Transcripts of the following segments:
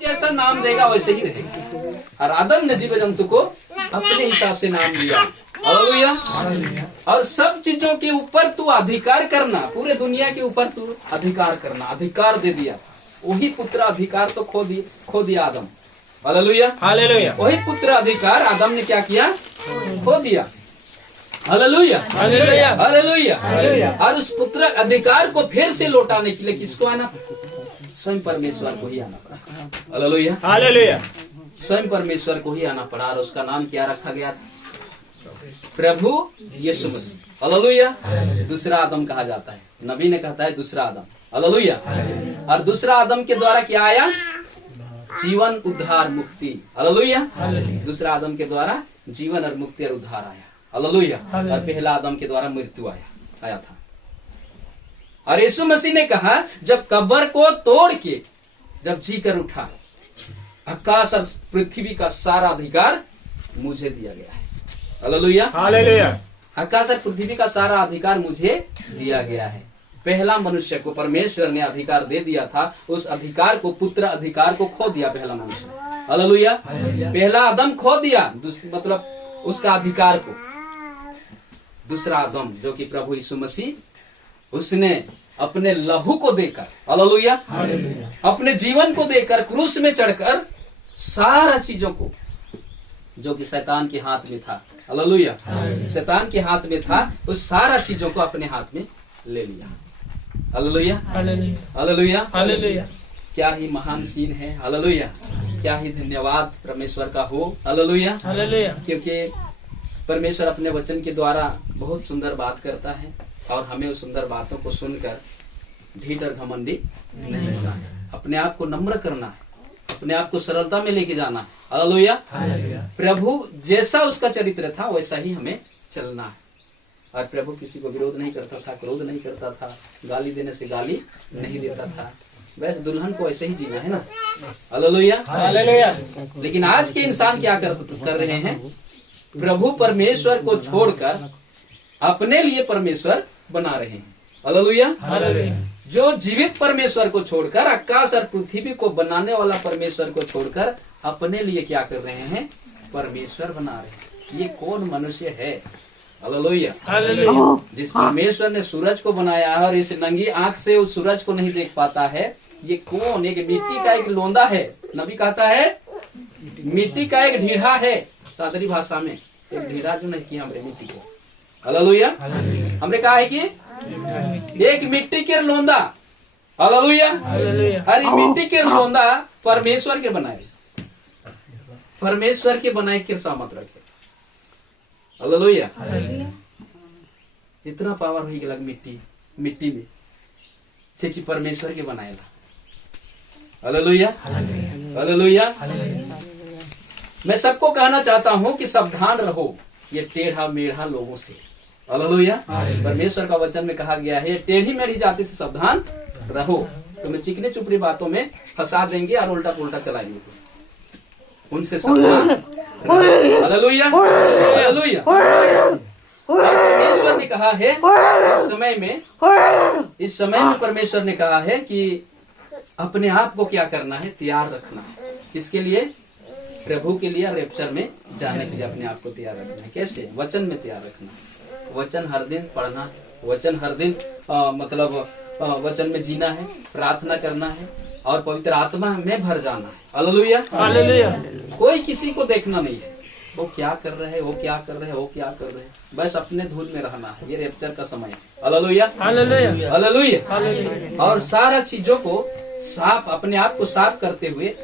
जैसा नाम देगा वैसे ही रहेगा। और आदम ने जीव जंतु को अपने हिसाब से नाम दिया। हालेलुया। और सब चीजों के ऊपर तू अधिकार करना, पूरे दुनिया के ऊपर तू अधिकार करना, अधिकार दे दिया। वही पुत्र अधिकार तो खो दिया आदम। हालेलुया। वही पुत्र अधिकार आदम ने क्या किया? खो दिया। हालेलुया। और उस पुत्र अधिकार को फिर से लौटाने के लिए किसको आना? स्वयं परमेश्वर को ही आना पड़ा। हालेलुया। स्वयं परमेश्वर को ही आना पड़ा। और उसका नाम क्या रखा गया था? प्रभु यीशु मसीह। हालेलुया। दूसरा आदम कहा जाता है, नबी ने कहता है दूसरा आदम। हालेलुया। और दूसरा आदम के द्वारा क्या आया? जीवन, उद्धार, मुक्ति। हालेलुया। दूसरा आदम के द्वारा जीवन और मुक्ति और उद्धार आया। हालेलुया। और पहला आदम के द्वारा मृत्यु आया था। और यीशु मसीह ने कहा, जब कब्र को तोड़ के जब जी कर उठा, आकाश और पृथ्वी का सारा अधिकार मुझे दिया गया है। हालेलुया। आकाश और पृथ्वी का सारा अधिकार मुझे दिया गया है। पहला मनुष्य को परमेश्वर ने अधिकार दे दिया था, उस अधिकार को, पुत्र अधिकार को खो दिया पहला मनुष्य। हालेलुया। पहला आदम खो दिया, मतलब उसका अधिकार को। दूसरा आदम जो कि प्रभु यीशु मसीह, उसने अपने लहू को देकर, हालेलुया, अपने जीवन को देकर क्रूस में चढ़कर सारा चीजों को, जो कि शैतान के हाथ में था, हालेलुया, शैतान के हाथ में था, उस सारा चीजों को अपने हाथ में ले लिया। हालेलुया। हालेलुया। क्या ही महान सीन है। हालेलुया। क्या ही धन्यवाद परमेश्वर का हो। हालेलुया। क्योंकि परमेश्वर अपने वचन के द्वारा बहुत सुंदर बात करता है और हमें उस सुंदर बातों को सुनकर ढीठ और घमंडी नहीं होना है। अपने आप को नम्र करना है, अपने आप को सरलता में लेके जाना है। हालेलुया। प्रभु जैसा उसका चरित्र था वैसा ही हमें चलना है। और प्रभु किसी को विरोध नहीं करता था, क्रोध नहीं करता था, गाली देने से गाली नहीं देता था। वैसे दुल्हन को ऐसे ही जीना है ना। हालेलुया। लेकिन आज के इंसान क्या कर रहे हैं? प्रभु परमेश्वर को छोड़कर अपने लिए परमेश्वर बना रहे हैं। हालेलुया। जो जीवित परमेश्वर को छोड़कर, आकाश और पृथ्वी को बनाने वाला परमेश्वर को छोड़कर अपने लिए क्या कर रहे हैं? परमेश्वर बना रहे हैं। ये कौन मनुष्य है? हालेलुया। जिस परमेश्वर ने सूरज को बनाया है और इस नंगी आंख से उस सूरज को नहीं देख पाता है, ये कौन? एक मिट्टी का एक लोंदा है। नबी कहता है मिट्टी का एक ढीढ़ा है। सादरी भाषा में एक ढीढ़ा जो नहीं किया हमने मिट्टी को। हालेलुया। हमने कहा है कि एक मिट्टी के लोंदा। हालेलुया। अरे मिट्टी के लोंदा परमेश्वर के बनाए, परमेश्वर के बनाए के सामत रखे। हालेलुया। इतना पावर हो गया मिट्टी में जे कि परमेश्वर के बनाएला। हालेलुया। हालेलुया। मैं सबको कहना चाहता हूँ कि सावधान रहो ये टेढ़ा मेढ़ा लोगों से। हालेलुया। परमेश्वर का वचन में कहा गया है, टेढ़ी मेढ़ी जाति से सावधान रहो। तुम्हें चिकने चुपड़ी बातों में फंसा देंगे और उल्टा पुल्टा चलाएंगे, उनसे सावधान। हालेलुया। हालेलुया। परमेश्वर ने कहा है इस समय में परमेश्वर ने कहा है कि अपने आप को क्या करना है? तैयार रखना है। किसके लिए? प्रभु के लिए। रैप्चर में जाने के लिए अपने आप को तैयार रखना है। कैसे? वचन में तैयार रखना है। वचन हर दिन पढ़ना है, वचन हर दिन वचन में जीना है, प्रार्थना करना है और पवित्र आत्मा में भर जाना है। हालेलुया। हालेलुया। कोई किसी को देखना नहीं है, वो क्या कर रहे हैं, वो क्या कर रहे हैं, वो क्या कर रहे हैं, बस अपने धुन में रहना है। ये रैप्चर का समय है। हालेलुया। हालेलुया। हालेलुया। और सारा चीजों को साफ, अपने आप को साफ करते हुए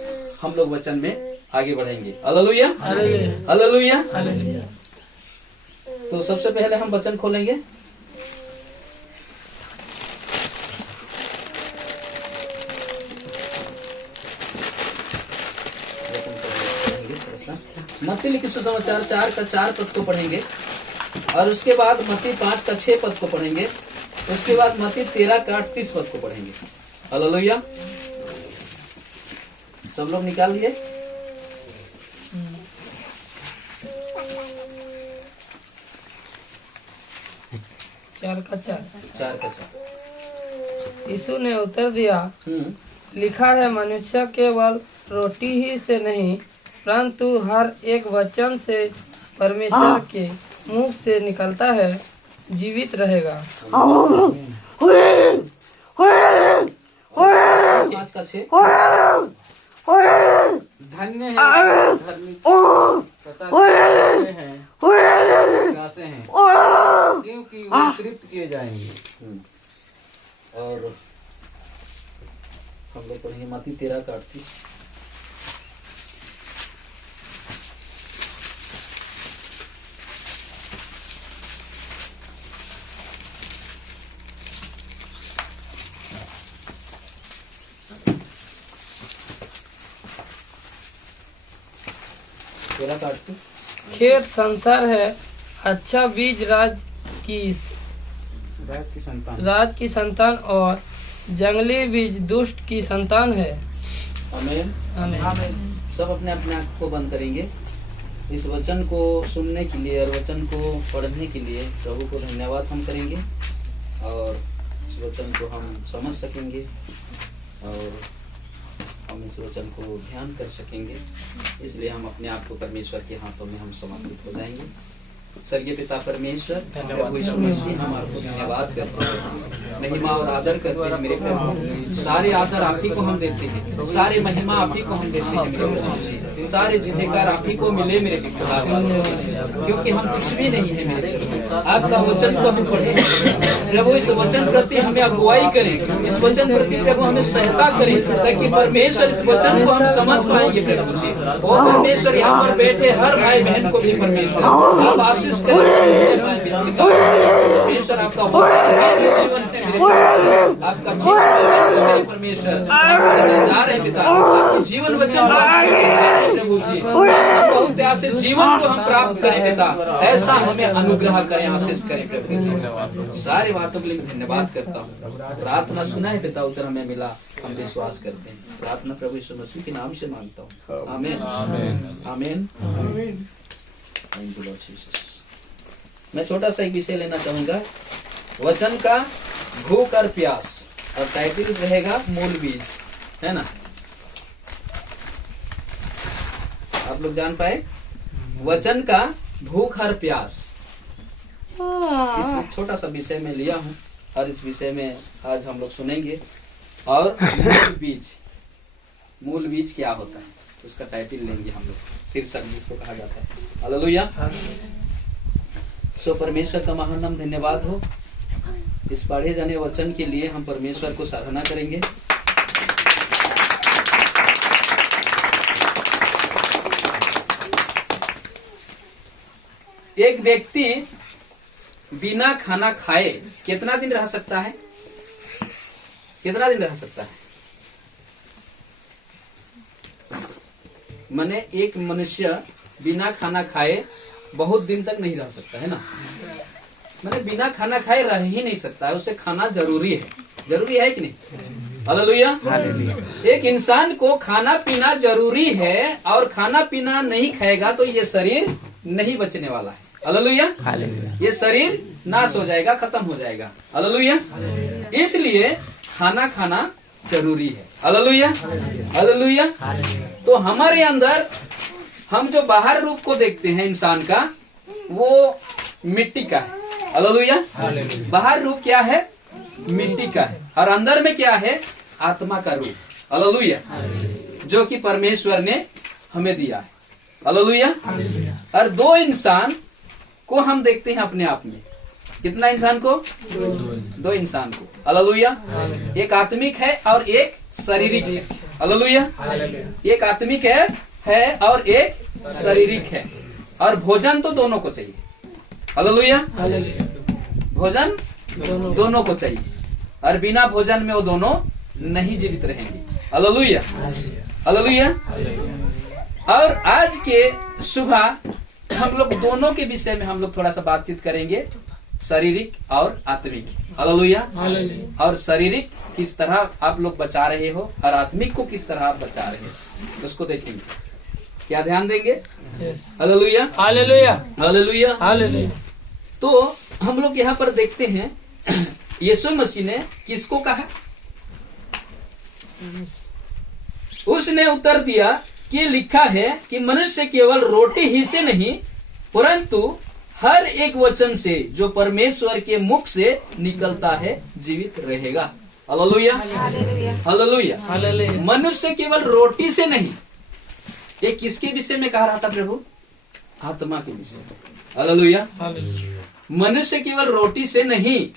हम लोग वचन में आगे बढ़ेंगे। हालेलुया। हालेलुया। हालेलुया। तो सबसे पहले हम वचन खोलेंगे। मत्ती लिखित सुसमाचार 4 का 4 पद को पढ़ेंगे और उसके बाद मत्ती 5 का 6 पद को पढ़ेंगे। उसके बाद मत्ती 13 का 38 पद को पढ़ेंगे। हालेलुया। सब लोग निकाल लिए? चार का चार। चार। यीशु ने उत्तर दिया, लिखा है, मनुष्य केवल रोटी ही से नहीं परंतु हर एक वचन से परमेश्वर के मुख से निकलता है जीवित रहेगा। 5 का 6। धन्य है धर्मी तथा सच्चे हैं प्यासे हैं क्योंकि वे तृप्त किए जाएंगे। और हम लोग पढ़ेंगे मत्ती 13 का 38। खेत संसार है, अच्छा बीज राज की संतान और जंगली बीज दुष्ट की संतान है। आमीन। आमीन। सब अपने अपने आँख को बंद करेंगे। इस वचन को सुनने के लिए और वचन को पढ़ने के लिए प्रभु को धन्यवाद हम करेंगे और इस वचन को हम समझ सकेंगे और हम इस वचन को ध्यान कर सकेंगे। इसलिए हम अपने आप को परमेश्वर के हाथों में हम समर्पित हो जाएंगे। स्वर्गीय पिता परमेश्वर, प्रभु यीशु मसीह, हम आपको धन्यवाद करते हैं, महिमा और आदर करते हैं मेरे प्रभु। सारे आदर आप ही को हम देते हैं, सारे महिमा आप ही को हम देते हैं मेरे प्रभु। सारे जयकार आप ही को मिले मेरे पिता, क्योंकि हम कुछ भी नहीं है मेरे प्रभु। आपका वचन को हम पढ़े प्रभु, इस वचन प्रति हमें अगुवाई करें, इस वचन प्रति प्रभु हमें सहायता करें, ताकि परमेश्वर इस वचन को हम समझ पाएंगे प्रभु जी। ओ परमेश्वर, यहाँ पर बैठे हर भाई बहन को भी परमेश्वर आप आशीष करें। परमेश्वर आपका वचन मेरे जीवन है मेरे प्रभु, आपका जीवन वचन को मेरे परमेश्वर जा रहे पिता, आपके जीवन वचन को हम सुनते जा रहे हैं प्रभु जी। बहुत ऐसे जीवन को हम प्राप्त करें पिता, ऐसा हमें अनुग्रह करें, आशीष करें प्रभु जी। सारी बातों के लिए मैं धन्यवाद करता हूँ। प्रार्थना सुना है पिता, उत्तर हमें मिला, हम विश्वास करते हैं। प्रार्थना प्रभु यीशु मसीह के नाम से मांगता हूँ, आमीन आमीन आमीन। Thank you Lord Jesus. मैं छोटा सा एक विषय लेना चाहूंगा, वचन का भूख और प्यास, और टाइटल रहेगा मूल बीज, है ना। आप लोग जान पाए वचन का भूख और प्यास। इस छोटा सा विषय में लिया हूं और इस विषय में आज हम लोग सुनेंगे। और मूल बीज क्या होता है, उसका टाइटल लेंगे हम लोग, शीर्षक जिसको कहा जाता है। हालेलुया। सो परमेश्वर का महान नाम धन्यवाद हो। इस पढ़े जाने वचन के लिए हम परमेश्वर को सराहना करेंगे। एक व्यक्ति बिना खाना खाए कितना दिन रह सकता है? कितना दिन रह सकता है? माने एक मनुष्य बिना खाना खाए बहुत दिन तक नहीं रह सकता है ना। माने बिना खाना खाए रह ही नहीं सकता है, उसे खाना जरूरी है। जरूरी है कि नहीं? हालेलुया। एक इंसान को खाना पीना जरूरी है, और खाना पीना नहीं खाएगा तो ये शरीर नहीं बचने वाला है। हालेलुया। ये शरीर नाश हो जाएगा, खत्म हो जाएगा। हालेलुया। इसलिए खाना खाना जरूरी है। Hallelujah hallelujah. तो हमारे अंदर हम जो बाहर रूप को देखते हैं इंसान का, वो मिट्टी का है। हालेलुया। बाहर रूप क्या है? मिट्टी का है, और अंदर में क्या है? आत्मा का रूप। हालेलुया। जो कि परमेश्वर ने हमें दिया है। हालेलुया। और दो इंसान को हम देखते हैं अपने आप में। कितना इंसान को? दो इंसान को। हालेलुया। एक आत्मिक है और एक शारीरिक है। हालेलुया। एक आत्मिक है और एक शारीरिक है, और भोजन तो दोनों को चाहिए। हालेलुया। भोजन दोनों को चाहिए, और बिना भोजन में वो दोनों नहीं जीवित रहेंगे। Hallelujah hallelujah. और आज के सुबह हम लोग दोनों के विषय में हम लोग थोड़ा सा बातचीत करेंगे, शारीरिक और आत्मिक। हालेलुया। और शारीरिक किस तरह आप लोग बचा रहे हो, और आत्मिक को किस तरह आप बचा रहे हो, उसको देखेंगे। क्या ध्यान देंगे? Hallelujah hallelujah hallelujah hallelujah. तो हम लोग यहाँ पर देखते हैं, यीशु मसीह ने किसको कहा? उसने उत्तर दिया कि लिखा है कि मनुष्य केवल रोटी ही से नहीं परंतु हर एक वचन से जो परमेश्वर के मुख से निकलता है जीवित रहेगा। Hallelujah, hallelujah. हालेलुया। मनुष्य केवल रोटी से नहीं, ये किसके विषय में कह रहा था प्रभु? आत्मा के विषय में। हालेलुया। मनुष्य केवल रोटी से नहीं,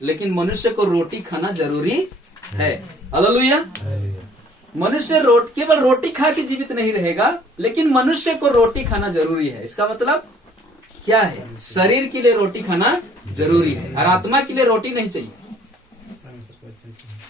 लेकिन मनुष्य को रोटी खाना जरूरी है। हालेलुया। मनुष्य केवल रोटी खा के जीवित नहीं रहेगा, लेकिन मनुष्य को रोटी खाना जरूरी है। इसका मतलब क्या है? शरीर के लिए रोटी खाना जरूरी है और आत्मा के लिए रोटी नहीं चाहिए।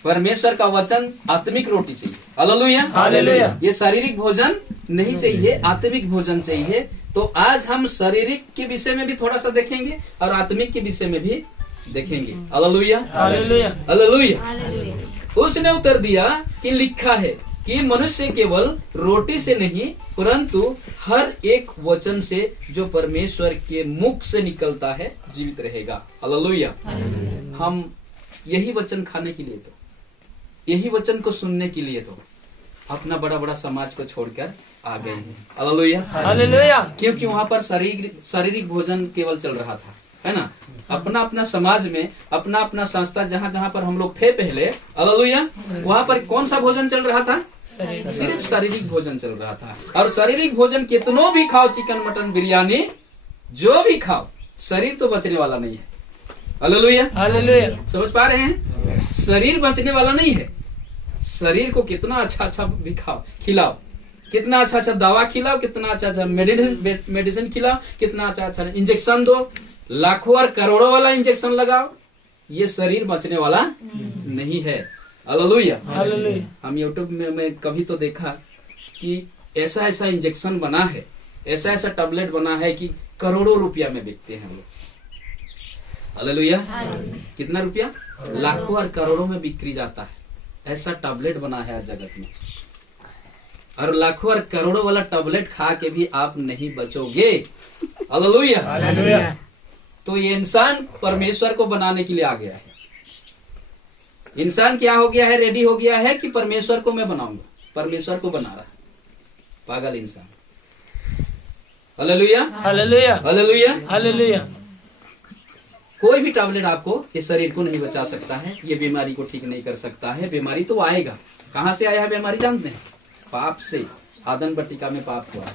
परमेश्वर का वचन आत्मिक रोटी चाहिए। Hallelujah, hallelujah. ये शारीरिक भोजन नहीं चाहिए, आत्मिक भोजन चाहिए। तो आज हम शारीरिक के विषय में भी थोड़ा सा देखेंगे और आत्मिक के विषय में भी देखेंगे। Hallelujah, hallelujah. हालेलुया। उसने उत्तर दिया कि लिखा है कि मनुष्य केवल रोटी से नहीं परंतु हर एक वचन से जो परमेश्वर के मुख से निकलता है जीवित रहेगा। हालेलुया। हम यही वचन खाने के लिए तो, यही वचन को सुनने के लिए तो अपना बड़ा बड़ा समाज को छोड़कर आ गए हैं। Hallelujah, hallelujah. क्योंकि वहाँ पर शारीरिक भोजन केवल चल रहा था, है ना। अपना अपना समाज में अपना अपना संस्था जहाँ जहाँ पर हम लोग थे पहले, हालेलुया, वहाँ पर कौन सा भोजन चल रहा था? सिर्फ शारीरिक भोजन चल रहा था। और शारीरिक भोजन कितनों भी खाओ, चिकन मटन बिरयानी जो भी खाओ, शरीर तो बचने वाला नहीं है। Hallelujah, hallelujah. समझ पा रहे हैं? शरीर बचने वाला नहीं है। शरीर को कितना अच्छा अच्छा भी खाओ, खिलाओ, कितना अच्छा अच्छा दवा खिलाओ, कितना अच्छा अच्छा मेडिसिन खिलाओ, कितना अच्छा अच्छा इंजेक्शन दो, लाखों और करोड़ों वाला इंजेक्शन लगाओ, ये शरीर बचने वाला नहीं है। Hallelujah, hallelujah. हम यूट्यूब में कभी तो देखा कि ऐसा ऐसा इंजेक्शन बना है, ऐसा ऐसा टैबलेट बना है कि करोड़ों रुपया में बिकते हैं लोग। हालेलुया, कितना रुपया? लाखों और करोड़ों में बिक्री जाता है। ऐसा टैबलेट बना है आज जगत में, और लाखों और करोड़ों वाला टैबलेट खा के भी आप नहीं बचोगे। Hallelujah, hallelujah. तो ये इंसान परमेश्वर को बनाने के लिए आ गया है। इंसान क्या हो गया है? रेडी हो गया है कि परमेश्वर को मैं बनाऊंगा, परमेश्वर को बना रहा है। पागल इंसान। Hallelujah, hallelujah. हालेलुया। हालेलुया। कोई भी टैबलेट आपको इस शरीर को नहीं बचा सकता है, ये बीमारी को ठीक नहीं कर सकता है। बीमारी तो आएगा। कहाँ से आया है बीमारी जानते हैं? पाप से। आदम बटिका में पाप हुआ,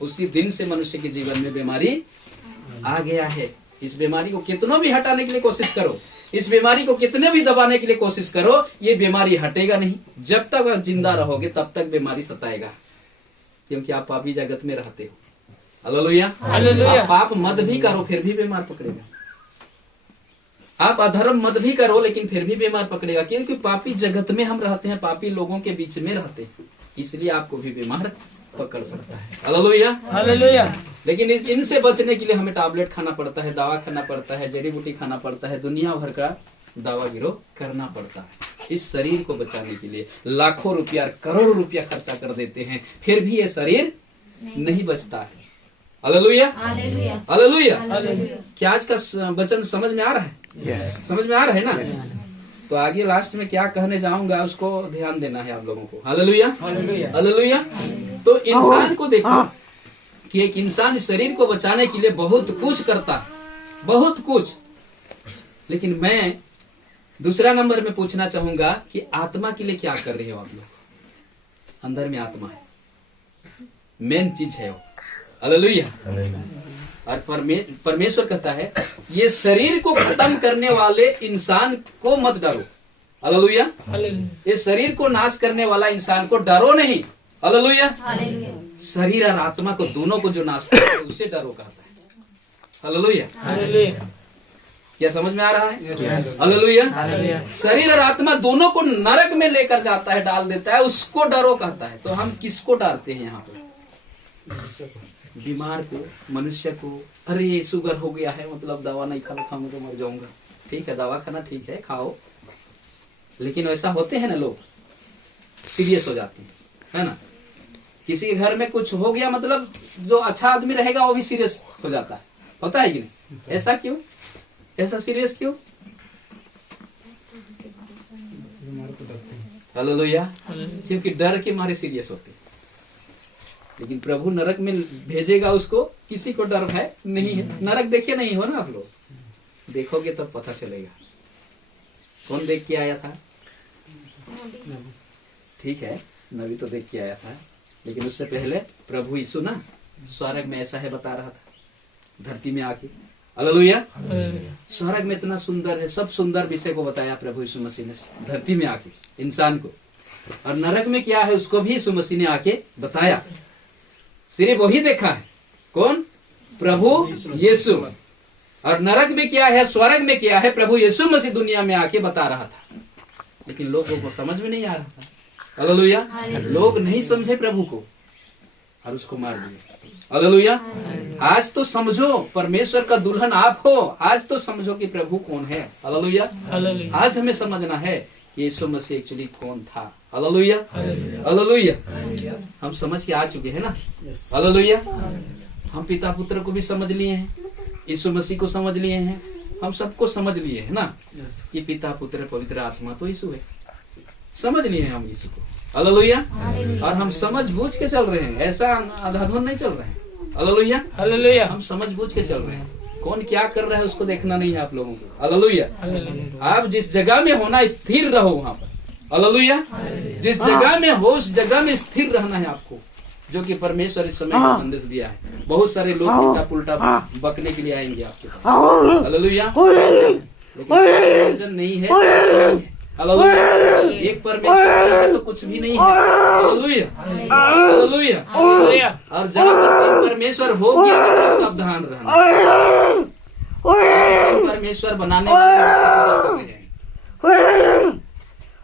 उसी दिन से मनुष्य के जीवन में बीमारी आ गया है। इस बीमारी को कितनों भी हटाने के लिए कोशिश करो, इस बीमारी को कितने भी दबाने के लिए कोशिश करो, ये बीमारी हटेगा नहीं। जब तक आप जिंदा रहोगे तब तक बीमारी सताएगा, क्योंकि आप पापी जगत में रहते हो। Hallelujah, hallelujah. आप पाप मत भी करो फिर भी बीमार पकड़ेगा। आप अधर्म मत भी करो लेकिन फिर भी बीमार पकड़ेगा, क्योंकि पापी जगत में हम रहते हैं, पापी लोगों के बीच में रहते हैं, इसलिए आपको भी बीमार पकड़ सकता है। Hallelujah, hallelujah. लेकिन इनसे बचने के लिए हमें टैबलेट खाना पड़ता है, दवा खाना पड़ता है, जड़ी बूटी खाना पड़ता है, दुनिया भर का दवा गिरो करना पड़ता है। इस शरीर को बचाने के लिए लाखों रुपया, करोड़ों रुपया खर्चा कर देते हैं, फिर भी ये शरीर नहीं बचता है। Hallelujah, hallelujah. क्या आज का वचन समझ में आ रहा है? समझ में आ रहा है ना? तो आगे लास्ट में क्या कहने जाऊंगा उसको ध्यान देना है आप लोगों को। Hallelujah, hallelujah. तो इंसान को देखो कि एक इंसान इस शरीर को बचाने के लिए बहुत कुछ करता है, बहुत कुछ। लेकिन मैं दूसरा नंबर में पूछना चाहूंगा कि आत्मा के लिए क्या कर रहे हो आप लोग? अंदर में आत्मा है, मेन चीज है वो। हालेलुया। और परमेश्वर कहता है ये शरीर को खत्म करने वाले इंसान को मत डरो। हालेलुया, ये शरीर को नाश करने वाला इंसान को डरो नहीं। हालेलुया, शरीर और आत्मा को दोनों को जो नाश करता है उसे डरो कहता है। हालेलुया, क्या समझ में आ रहा है? हालेलुया। शरीर और आत्मा दोनों को नरक में लेकर जाता है, डाल देता है, उसको डरो कहता है। तो हम किसको डरते हैं यहाँ पर? बीमार को, मनुष्य को। अरे शुगर हो गया है, मतलब दवा नहीं खाऊंगा तो मर जाऊंगा। ठीक है, दवा खाना ठीक है, खाओ, लेकिन वैसा होते हैं ना लोग, सीरियस हो जाते हैं, है ना। किसी के घर में कुछ हो गया, मतलब जो अच्छा आदमी रहेगा वो भी सीरियस हो जाता है, होता है कि नहीं? ऐसा क्यों? ऐसा सीरियस क्यों? हालेलुया। क्योंकि डर के मारे सीरियस होते। लेकिन प्रभु नरक में भेजेगा उसको, किसी को डर भय नहीं है। नरक देखे नहीं हो ना आप लोग, देखोगे तब पता चलेगा। कौन देख के आया था? ठीक है, नबी तो देख के आया था, लेकिन उससे पहले प्रभु यीशु ना स्वर्ग में ऐसा है बता रहा था, धरती में आके। हालेलुया। स्वर्ग में इतना सुंदर है, सब सुंदर विषय को बताया प्रभु यीशु मसीह ने धरती में आके इंसान को। और नरक में क्या है उसको भी यीशु मसीह ने आके बताया। सिर्फ वही देखा है। कौन? प्रभु यीशु। और नरक में क्या है, स्वर्ग में क्या है, प्रभु यीशु मसीह दुनिया में आके बता रहा था। लेकिन लोगों को समझ में नहीं आ रहा था। हालेलुया। लोग नहीं समझे प्रभु को और उसको मार दिए। हालेलुया। आज तो समझो परमेश्वर का दुल्हन आप हो। आज तो समझो कि प्रभु कौन है। हालेलुया। आज हमें समझना है यीशु मसीह एक्चुअली कौन था। हालेलुया। हालेलुया। हम समझ के आ चुके हैं ना। हालेलुया। हम पिता पुत्र को भी समझ लिए हैं, यीशु मसीह को समझ लिए हैं, हम सबको समझ लिए है ना कि पिता पुत्र पवित्र आत्मा तो यीशु है। समझ लिए हैं हम यीशु को। हालेलुया। और हम समझ बूझ के चल रहे हैं, ऐसा अंधाधुंध नहीं चल रहे हैं। हालेलुया। हालेलुया। हम समझ बूझ के चल रहे हैं। कौन क्या कर रहा है उसको देखना नहीं है आप लोगों को। हालेलुया। आप जिस जगह में होना स्थिर रहो वहां पर। हालेलुया। जिस जगह में हो उस जगह में स्थिर रहना है आपको, जो कि परमेश्वर इस समय का संदेश दिया है। बहुत सारे लोग उल्टा पुल्टा बकने के लिए आएंगे आपके पास। हालेलुया। लेकिन वर्जन नहीं है। हालेलुया। एक परमेश्वर है तो कुछ भी नहीं है। हालेलुया। हालेलुया। और जहाँ पर परमेश्वर हो गया तो सावधान रहना। परमेश्वर बनाने वाले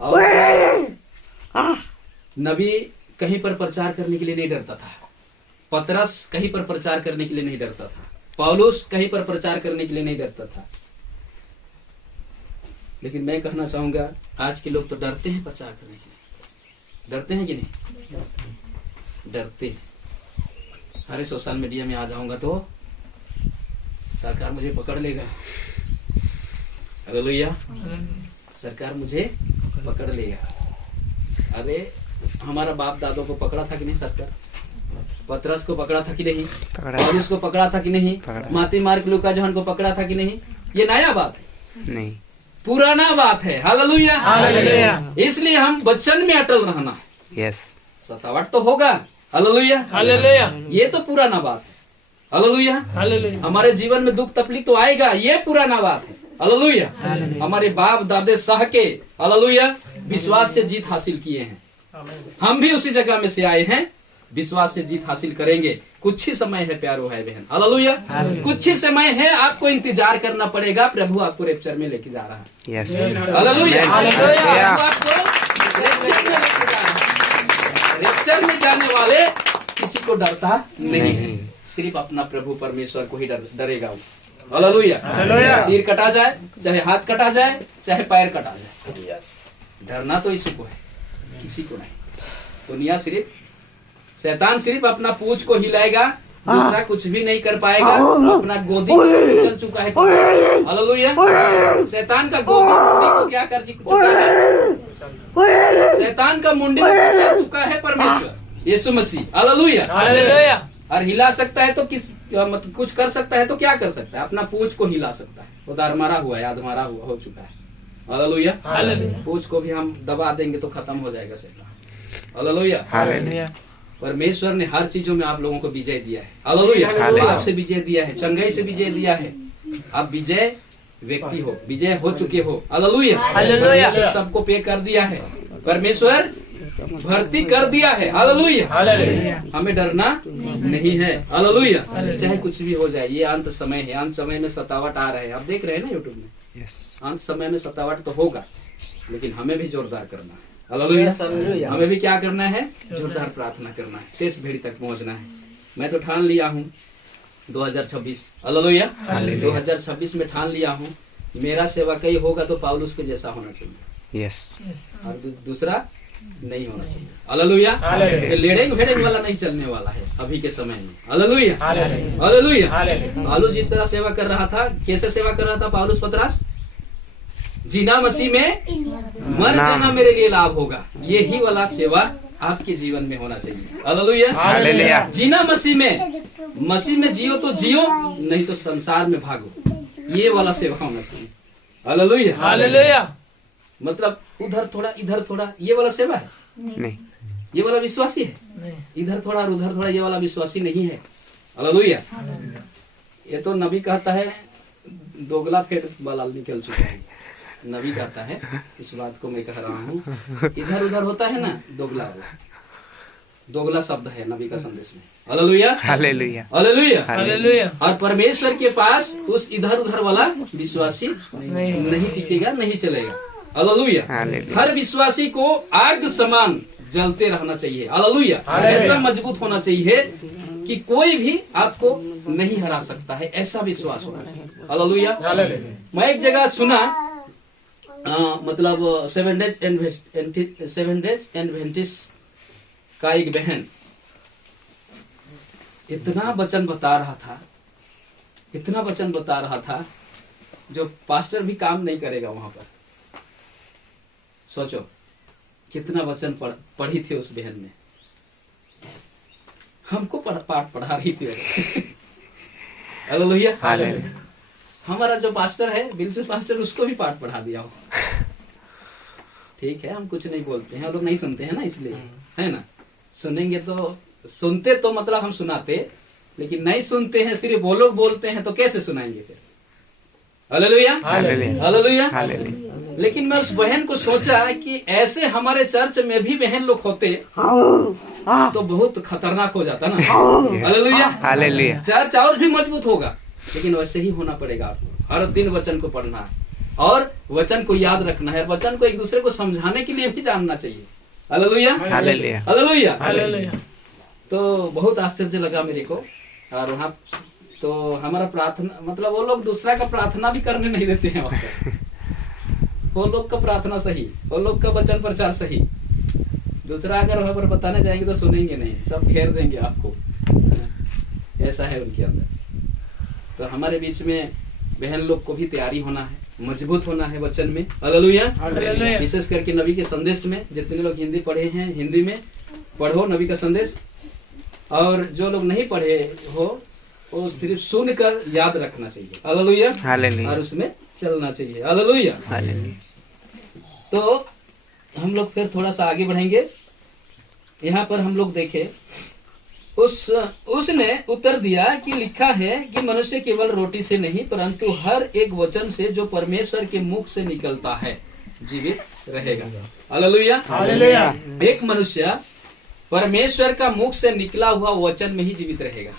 और नबी कहीं पर प्रचार करने के लिए नहीं डरता था। पतरस कहीं पर प्रचार करने के लिए नहीं डरता था। पौलुस कहीं पर प्रचार करने के लिए नहीं डरता था। लेकिन मैं कहना चाहूंगा आज के लोग तो डरते हैं प्रचार करने के लिए। डरते हैं कि नहीं? डरते हैं। अरे सोशल मीडिया में आ जाऊंगा तो सरकार मुझे पकड़ लेगा। हालेलुया। सरकार मुझे पकड़ लेगा। अरे हमारा बाप दादों को पकड़ा था कि नहीं सरकार? पतरस को पकड़ा था कि नहीं? पौलुस को पकड़ा था कि नहीं? माती मार्क लूका जोहन को पकड़ा था कि नहीं? ये नया बात है? नहीं, पुराना बात है। हालेलुया। इसलिए हम वचन में अटल रहना है। यस। सतावट तो होगा। हालेलुया। हालेलुया। ये तो पुराना बात है। हालेलुया। हालेलुया। हमारे जीवन में दुख तकलीफ तो आएगा, ये पुराना बात है। हालेलुया। हमारे बाप दादे सह के हालेलुया विश्वास से जीत हासिल किए हैं। हम भी उसी जगह में से आए हैं, विश्वास से जीत हासिल करेंगे। कुछ ही समय है प्यारो है बहन। हालेलुया। कुछ ही समय है, आपको इंतजार करना पड़ेगा। प्रभु आपको रेप्चर में लेके जा रहा है। हालेलुया। आपको रेप्चर में जाने वाले किसी को डरता नहीं है, सिर्फ अपना प्रभु परमेश्वर को ही डरेगा वो। हालेलुया। सिर कटा जाए, चाहे हाथ कटा जाए, चाहे पैर कटा जाए, डरना तो यीशु को है, किसी को नहीं। दुनिया सिर्फ शैतान सिर्फ अपना पूंछ को हिलाएगा, दूसरा कुछ भी नहीं कर पाएगा। अपना गोदी चल चुका है। हालेलुया। शैतान का गोदी को क्या कर चुका है? शैतान का मुंडी चल चुका है परमेश्वर यीशु मसीह। हालेलुया। और हिला सकता है तो किस मतलब कुछ कर सकता है तो क्या कर सकता है? अपना पूंछ को हिला सकता है। वो दरमारा हुआ है, अधमारा हुआ हो चुका है। हालेलुया। पूंछ को भी हम दबा देंगे तो खत्म हो जाएगा शैतान। हालेलुया। परमेश्वर ने हर चीजों में आप लोगों को विजय दिया है। हालेलुया। पाप से विजय दिया है, चंगाई से विजय दिया है। आप विजय व्यक्ति हो, विजय हो चुके हो। हालेलुया। परमेश्वर सबको पे कर दिया है, परमेश्वर भर्ती कर दिया है। हालेलुया। हमें डरना नहीं है। हालेलुया। चाहे कुछ भी हो जाए, ये अंत समय है। अंत समय में सतावट आ रहे हैं, आप देख रहे हैं ना यूट्यूब में। अंत समय में सतावट तो होगा, लेकिन हमें भी जोरदार करना है। हालेलुया। हमें भी क्या करना है? जोरदार प्रार्थना करना है, शेष भेड़ी तक पहुंचना है। मैं तो ठान लिया हूँ 2026। हालेलुया। 2026 में ठान लिया हूँ मेरा सेवा कई होगा तो पौलुस के जैसा होना चाहिए। और दूसरा नहीं होना चाहिए। हालेलुया। लेडेंग भेड़ेंग वाला नहीं चलने वाला है अभी के समय में। हालेलुया। हालेलुया। पौलुस जिस तरह सेवा कर रहा था, कैसे सेवा कर रहा था पौलुस पतरस? जीना मसीह में, मर जाना मेरे लिए लाभ होगा। यही वाला सेवा आपके जीवन में होना चाहिए। हालेलुया। जीना मसीह में जियो तो जियो, नहीं तो संसार में भागो। ये वाला सेवा होना चाहिए। हालेलुया। मतलब उधर थोड़ा इधर थोड़ा, ये वाला सेवा है नहीं, ये वाला विश्वासी है। इधर थोड़ा और उधर थोड़ा, ये वाला विश्वासी नहीं है। हालेलुया। ये तो नबी कहता है दोगला फेर बलाल निकल चुका है। नबी कहता है, इस बात को मैं कह रहा हूँ, इधर उधर होता है ना दोगला, दोगला शब्द है नबी का संदेश में। हालेलुया। हालेलुया। हालेलुया। और परमेश्वर के पास उस इधर उधर वाला विश्वासी नहीं टिकेगा, नहीं चलेगा। हालेलुया। हर विश्वासी को आग समान जलते रहना चाहिए। हालेलुया। ऐसा मजबूत होना चाहिए कि कोई भी आपको नहीं हरा सकता है, ऐसा विश्वास होना चाहिए। हालेलुया। मैं एक जगह सुना, मतलब 7 डेज एडवेंटिस्ट का एक बहन इतना वचन बता रहा था, इतना वचन बता रहा था, जो पास्टर भी काम नहीं करेगा वहां पर। सोचो कितना वचन पढ़ी थी उस बहन ने, हमको पाठ पढ़ा रही थी। हालेलुया। हमारा जो पास्टर है बिल्कुल पास्टर, उसको भी पाठ पढ़ा दिया हो। ठीक है, हम कुछ नहीं बोलते हैं, और लोग नहीं सुनते हैं ना, इसलिए है ना। सुनेंगे तो सुनते तो मतलब हम सुनाते, लेकिन नहीं सुनते हैं, सिर्फ वो लोग बोलते हैं, तो कैसे सुनाएंगे फिर। हालेलुया। हालेलुया। लेकिन मैं उस बहन को सोचा कि ऐसे हमारे चर्च में भी बहन लोग होते तो बहुत खतरनाक हो जाता ना। हालेलुया। चर्च और भी मजबूत होगा, लेकिन वैसे ही होना पड़ेगा आपको। हर दिन वचन को पढ़ना है और वचन को याद रखना है, वचन को एक दूसरे को समझाने के लिए भी जानना चाहिए। हालेलुया। हालेलुया। तो बहुत आश्चर्य लगा मेरे को। और वहाँ तो हमारा प्रार्थना, मतलब वो लोग दूसरा का प्रार्थना भी करने नहीं देते हैं वहाँ पर। वो लोग का प्रार्थना सही, वो लोग का वचन प्रचार सही, दूसरा अगर वहां पर बताने जाएंगे तो सुनेंगे नहीं, सब घेर देंगे आपको। ऐसा है उनके अंदर। तो हमारे बीच में बहन लोग को भी तैयारी होना है, मजबूत होना है वचन में। हालेलुया। विशेष करके नबी के संदेश में, जितने लोग हिंदी पढ़े हैं हिंदी में पढ़ो नबी का संदेश, और जो लोग नहीं पढ़े हो वो सिर्फ सुनकर याद रखना चाहिए। हालेलुया। और उसमें चलना चाहिए। हालेलुया। तो हम लोग फिर थोड़ा सा आगे बढ़ेंगे। यहाँ पर हम लोग देखें, उसने उत्तर दिया कि लिखा है कि मनुष्य केवल रोटी से नहीं परंतु हर एक वचन से जो परमेश्वर के मुख से निकलता है जीवित रहेगा। हालेलुया। एक मनुष्य परमेश्वर का मुख से निकला हुआ वचन में ही जीवित रहेगा।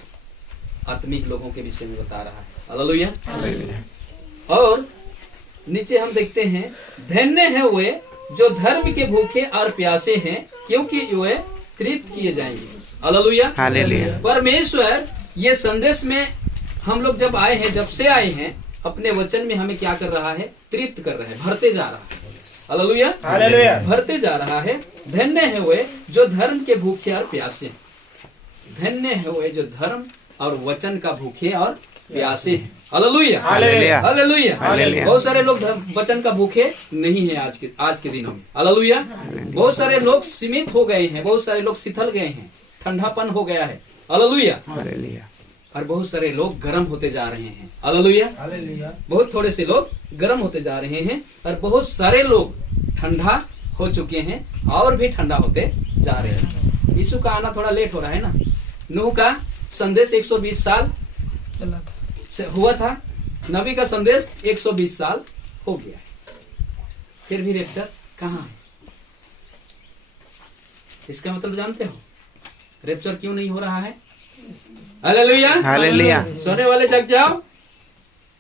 आत्मिक लोगों के विषय में बता रहा है। हालेलुया। और नीचे हम देखते हैं, धन्य है वे जो धर्म के भूखे और प्यासे हैं, क्योंकि वे तृप्त किए जाएंगे। हालेलुया। परमेश्वर ये संदेश में हम लोग जब आए हैं, जब से आए हैं, अपने वचन में हमें क्या कर रहा है? तृप्त कर रहा है, भरते जा रहा है। हालेलुया। भरते जा रहा है। धन्य है वे जो धर्म के भूखे और प्यासे हैं। धन्य है वे जो धर्म और वचन का भूखे और प्यासे हैं। हालेलुया। बहुत सारे लोग वचन का भूखे नहीं है आज के दिनों में। हालेलुया। बहुत सारे लोग सीमित हो गए हैं, बहुत सारे लोग शिथिल गए हैं, ठंडापन हो गया है। हालेलुया। और बहुत सारे लोग गर्म होते जा रहे हैं। हालेलुया। बहुत थोड़े से लोग गर्म होते जा रहे हैं और बहुत सारे लोग ठंडा हो चुके हैं और भी ठंडा होते जा रहे हैं। यीशु का आना थोड़ा लेट हो रहा है ना। नूह का संदेश 120 साल हुआ था, नबी का संदेश 120 साल हो गया, फिर भी रैप्चर कहाँ है? इसका मतलब जानते हो रैप्चर क्यों नहीं हो रहा है? हालेलुया। सोने वाले जग जाओ।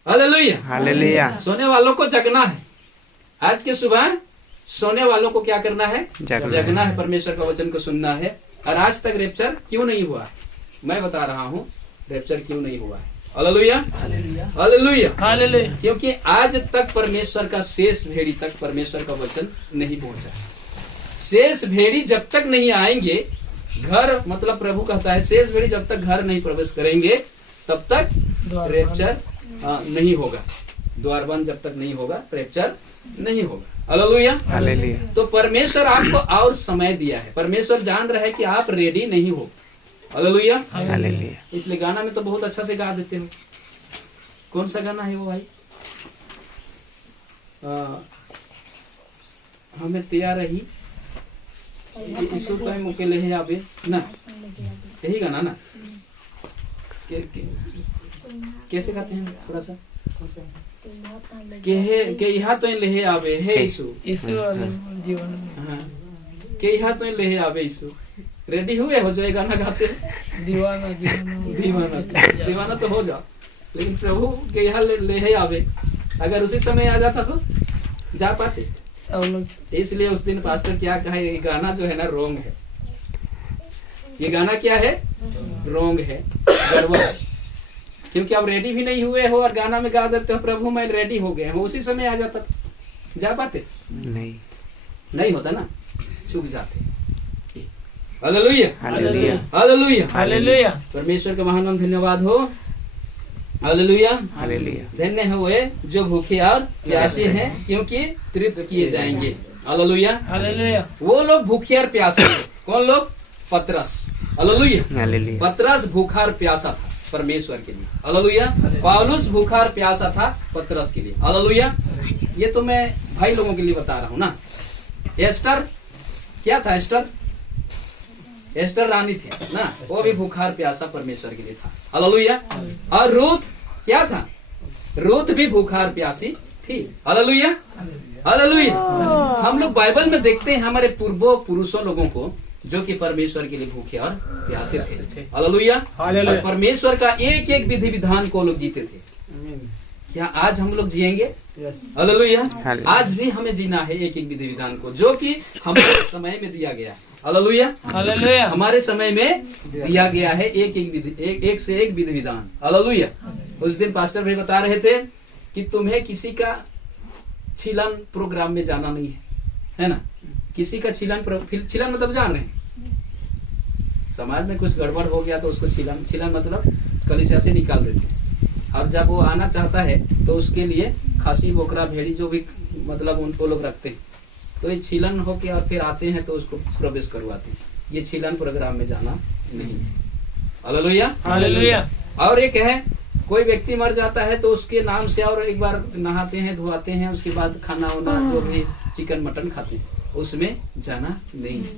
हालेलुया। सोने वालों को जगना है। आज के सुबह सोने वालों को क्या करना है? जगना है, परमेश्वर का वचन को सुनना है। और आज तक रैप्चर क्यों नहीं हुआ है? मैं बता रहा हूँ रैप्चर क्यों नहीं हुआ है। हालेलुया। क्योंकि आज तक परमेश्वर का शेष भेड़ी तक परमेश्वर का वचन नहीं पहुंचा। शेष भेड़ी जब तक नहीं आएंगे घर, मतलब प्रभु कहता है शेष भेड़ी जब तक घर नहीं प्रवेश करेंगे तब तक रैप्चर नहीं होगा। द्वार बंद जब तक नहीं होगा रैप्चर नहीं होगा। हालेलुया। हालेलुया। तो परमेश्वर आपको और समय दिया है, परमेश्वर जान रहा है कि आप रेडी नहीं हो। हालेलुया। हालेलुया। इसलिए गाना में तो बहुत अच्छा से गा देते हो। कौन सा गाना है वो भाई? हमें तैयार रही यीशु तो मुके ले आवे ना, यही गाना ना? कैसे गाते हैं थोड़ा सा? के यहाँ तो ले आवे हे यीशु, जीवन में हाँ, के यहाँ तो ले आवे यीशु। रेडी हुए हो जो ये गाना गाते हैं? दीवाना दीवाना दीवाना तो हो जाओ, लेकिन प्रभु के यहाँ ले आवे अगर उसी समय आ जाता तो जा पाते सब लोग। इसलिए उस दिन पास्टर क्या कहा, ये गाना जो है ना रोंग है। ये गाना क्या है? रोंग है, गड़बड़ है। क्योंकि आप रेडी भी नहीं हुए हो और गाना में गा देते हो प्रभु मैं रेडी हो गया हूँ, उसी समय आ जाता जा पाते? नहीं होता ना, चूक जाते। हालेलुया। हालेलुया। हालेलुया। हालेलुया। परमेश्वर का महान धन्यवाद हो। हालेलुया। हालेलुया। धन्य हुए जो भूखे और प्यासे हैं क्योंकि तृप्त किए जाएंगे। हालेलुया। हालेलुया। वो लोग भूखे और प्यासे थे। कौन लोग? पतरस। हालेलुया। हालेलुया। पतरस भूखा और प्यासा था परमेश्वर के लिए। हालेलुया। पौलुस भूखा और प्यासा था पतरस के लिए। हालेलुया। ये तो मैं भाई लोगों के लिए बता रहा हूँ ना। एस्टर क्या था? एस्टर रानी थी ना, वो भी भूखा और प्यासा परमेश्वर के लिए था। हालेलुया। और रूथ क्या था? रूथ भी भूखा और प्यासी थी। हालेलुया। हालेलुया। हम लोग बाइबल में देखते हैं हमारे पूर्वों पुरुषों लोगों को जो कि परमेश्वर के लिए भूखे और प्यासे थे। हालेलुया। और परमेश्वर का एक एक विधि विधान को लोग जीते थे। क्या आज हम लोग जिएंगे? हालेलुया। आज भी हमें जीना है एक एक विधि विधान को जो कि हमारे समय में दिया गया है। हालेलुया। हालेलुया। हमारे समय में दिया गया है एक एक विधि, एक से एक विधि विधान। हालेलुया। उस दिन पास्टर भाई बता रहे थे कि तुम्हें किसी का छिलन प्रोग्राम में जाना नहीं है ना? किसी का छिलन मतलब जान रहे हैं, समाज में कुछ गड़बड़ हो गया तो उसको छिलन मतलब कलीसिया से निकाल देते हैं। और जब वो आना चाहता है तो उसके लिए खासी बोकरा भेड़ी जो भी मतलब उनको लोग रखते हैं, तो ये छिलन होके और फिर आते हैं तो उसको प्रवेश करवाते हैं। ये छिलन प्रोग्राम में जाना नहीं है। हालेलुया। हालेलुया। और एक है कोई व्यक्ति मर जाता है तो उसके नाम से और एक बार नहाते हैं धोआते हैं, उसके बाद खाना वाना जो भी चिकन मटन खाते हैं उसमें जाना नहीं है।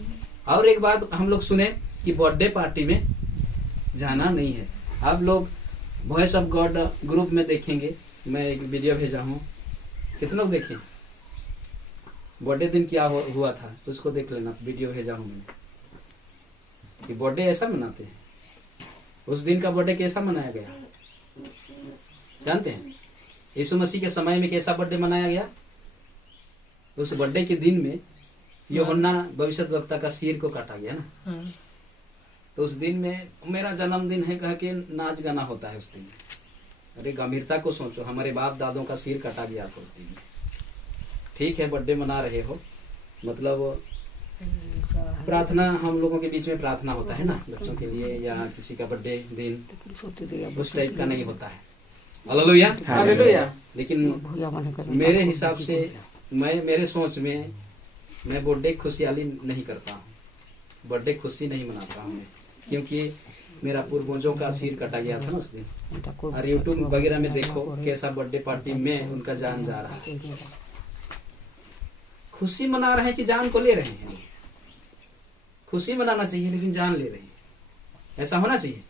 और एक बात हम लोग सुने कि बर्थडे पार्टी में जाना नहीं है। आप लोग वॉइस ऑफ गॉड ग्रुप में देखेंगे, मैं एक वीडियो भेजा हूँ, कितने लोग देखे? बर्थडे दिन क्या हुआ था उसको देख लेना, वीडियो भेजा हूँ मैंने कि बर्थडे ऐसा मनाते हैं। उस दिन का बर्थडे कैसा मनाया गया जानते हैं? यीशु मसीह के समय में कैसा बर्थडे मनाया गया? उस बर्थडे के दिन में यूहन्ना भविष्यद्वक्ता का सिर को काटा गया ना। तो उस दिन में मेरा जन्मदिन है कह के नाच गाना होता है उस दिन में। अरे गंभीरता को सोचो, हमारे बाप दादों का सिर काटा गया था उस दिन में। ठीक है बर्थडे मना रहे हो, मतलब प्रार्थना हम लोगों के बीच में प्रार्थना होता है ना बच्चों के लिए, या किसी का बर्थडे दिन उस टाइप का नहीं होता है। हालेलुया। हालेलुया। लेकिन मेरे हिसाब से मेरे सोच में मैं बर्थडे खुशहाली नहीं करता हूँ, बर्थडे खुशी नहीं मनाता हूँ मैं, क्योंकि मेरा पूर्वजों का सिर कटा गया था ना उस दिन। और यूट्यूब वगैरह में देखो कैसा बर्थडे पार्टी में उनका जान जा रहा है। खुशी मना रहे हैं कि जान को ले रहे हैं? खुशी मनाना चाहिए लेकिन जान ले रहे हैं, ऐसा होना चाहिए।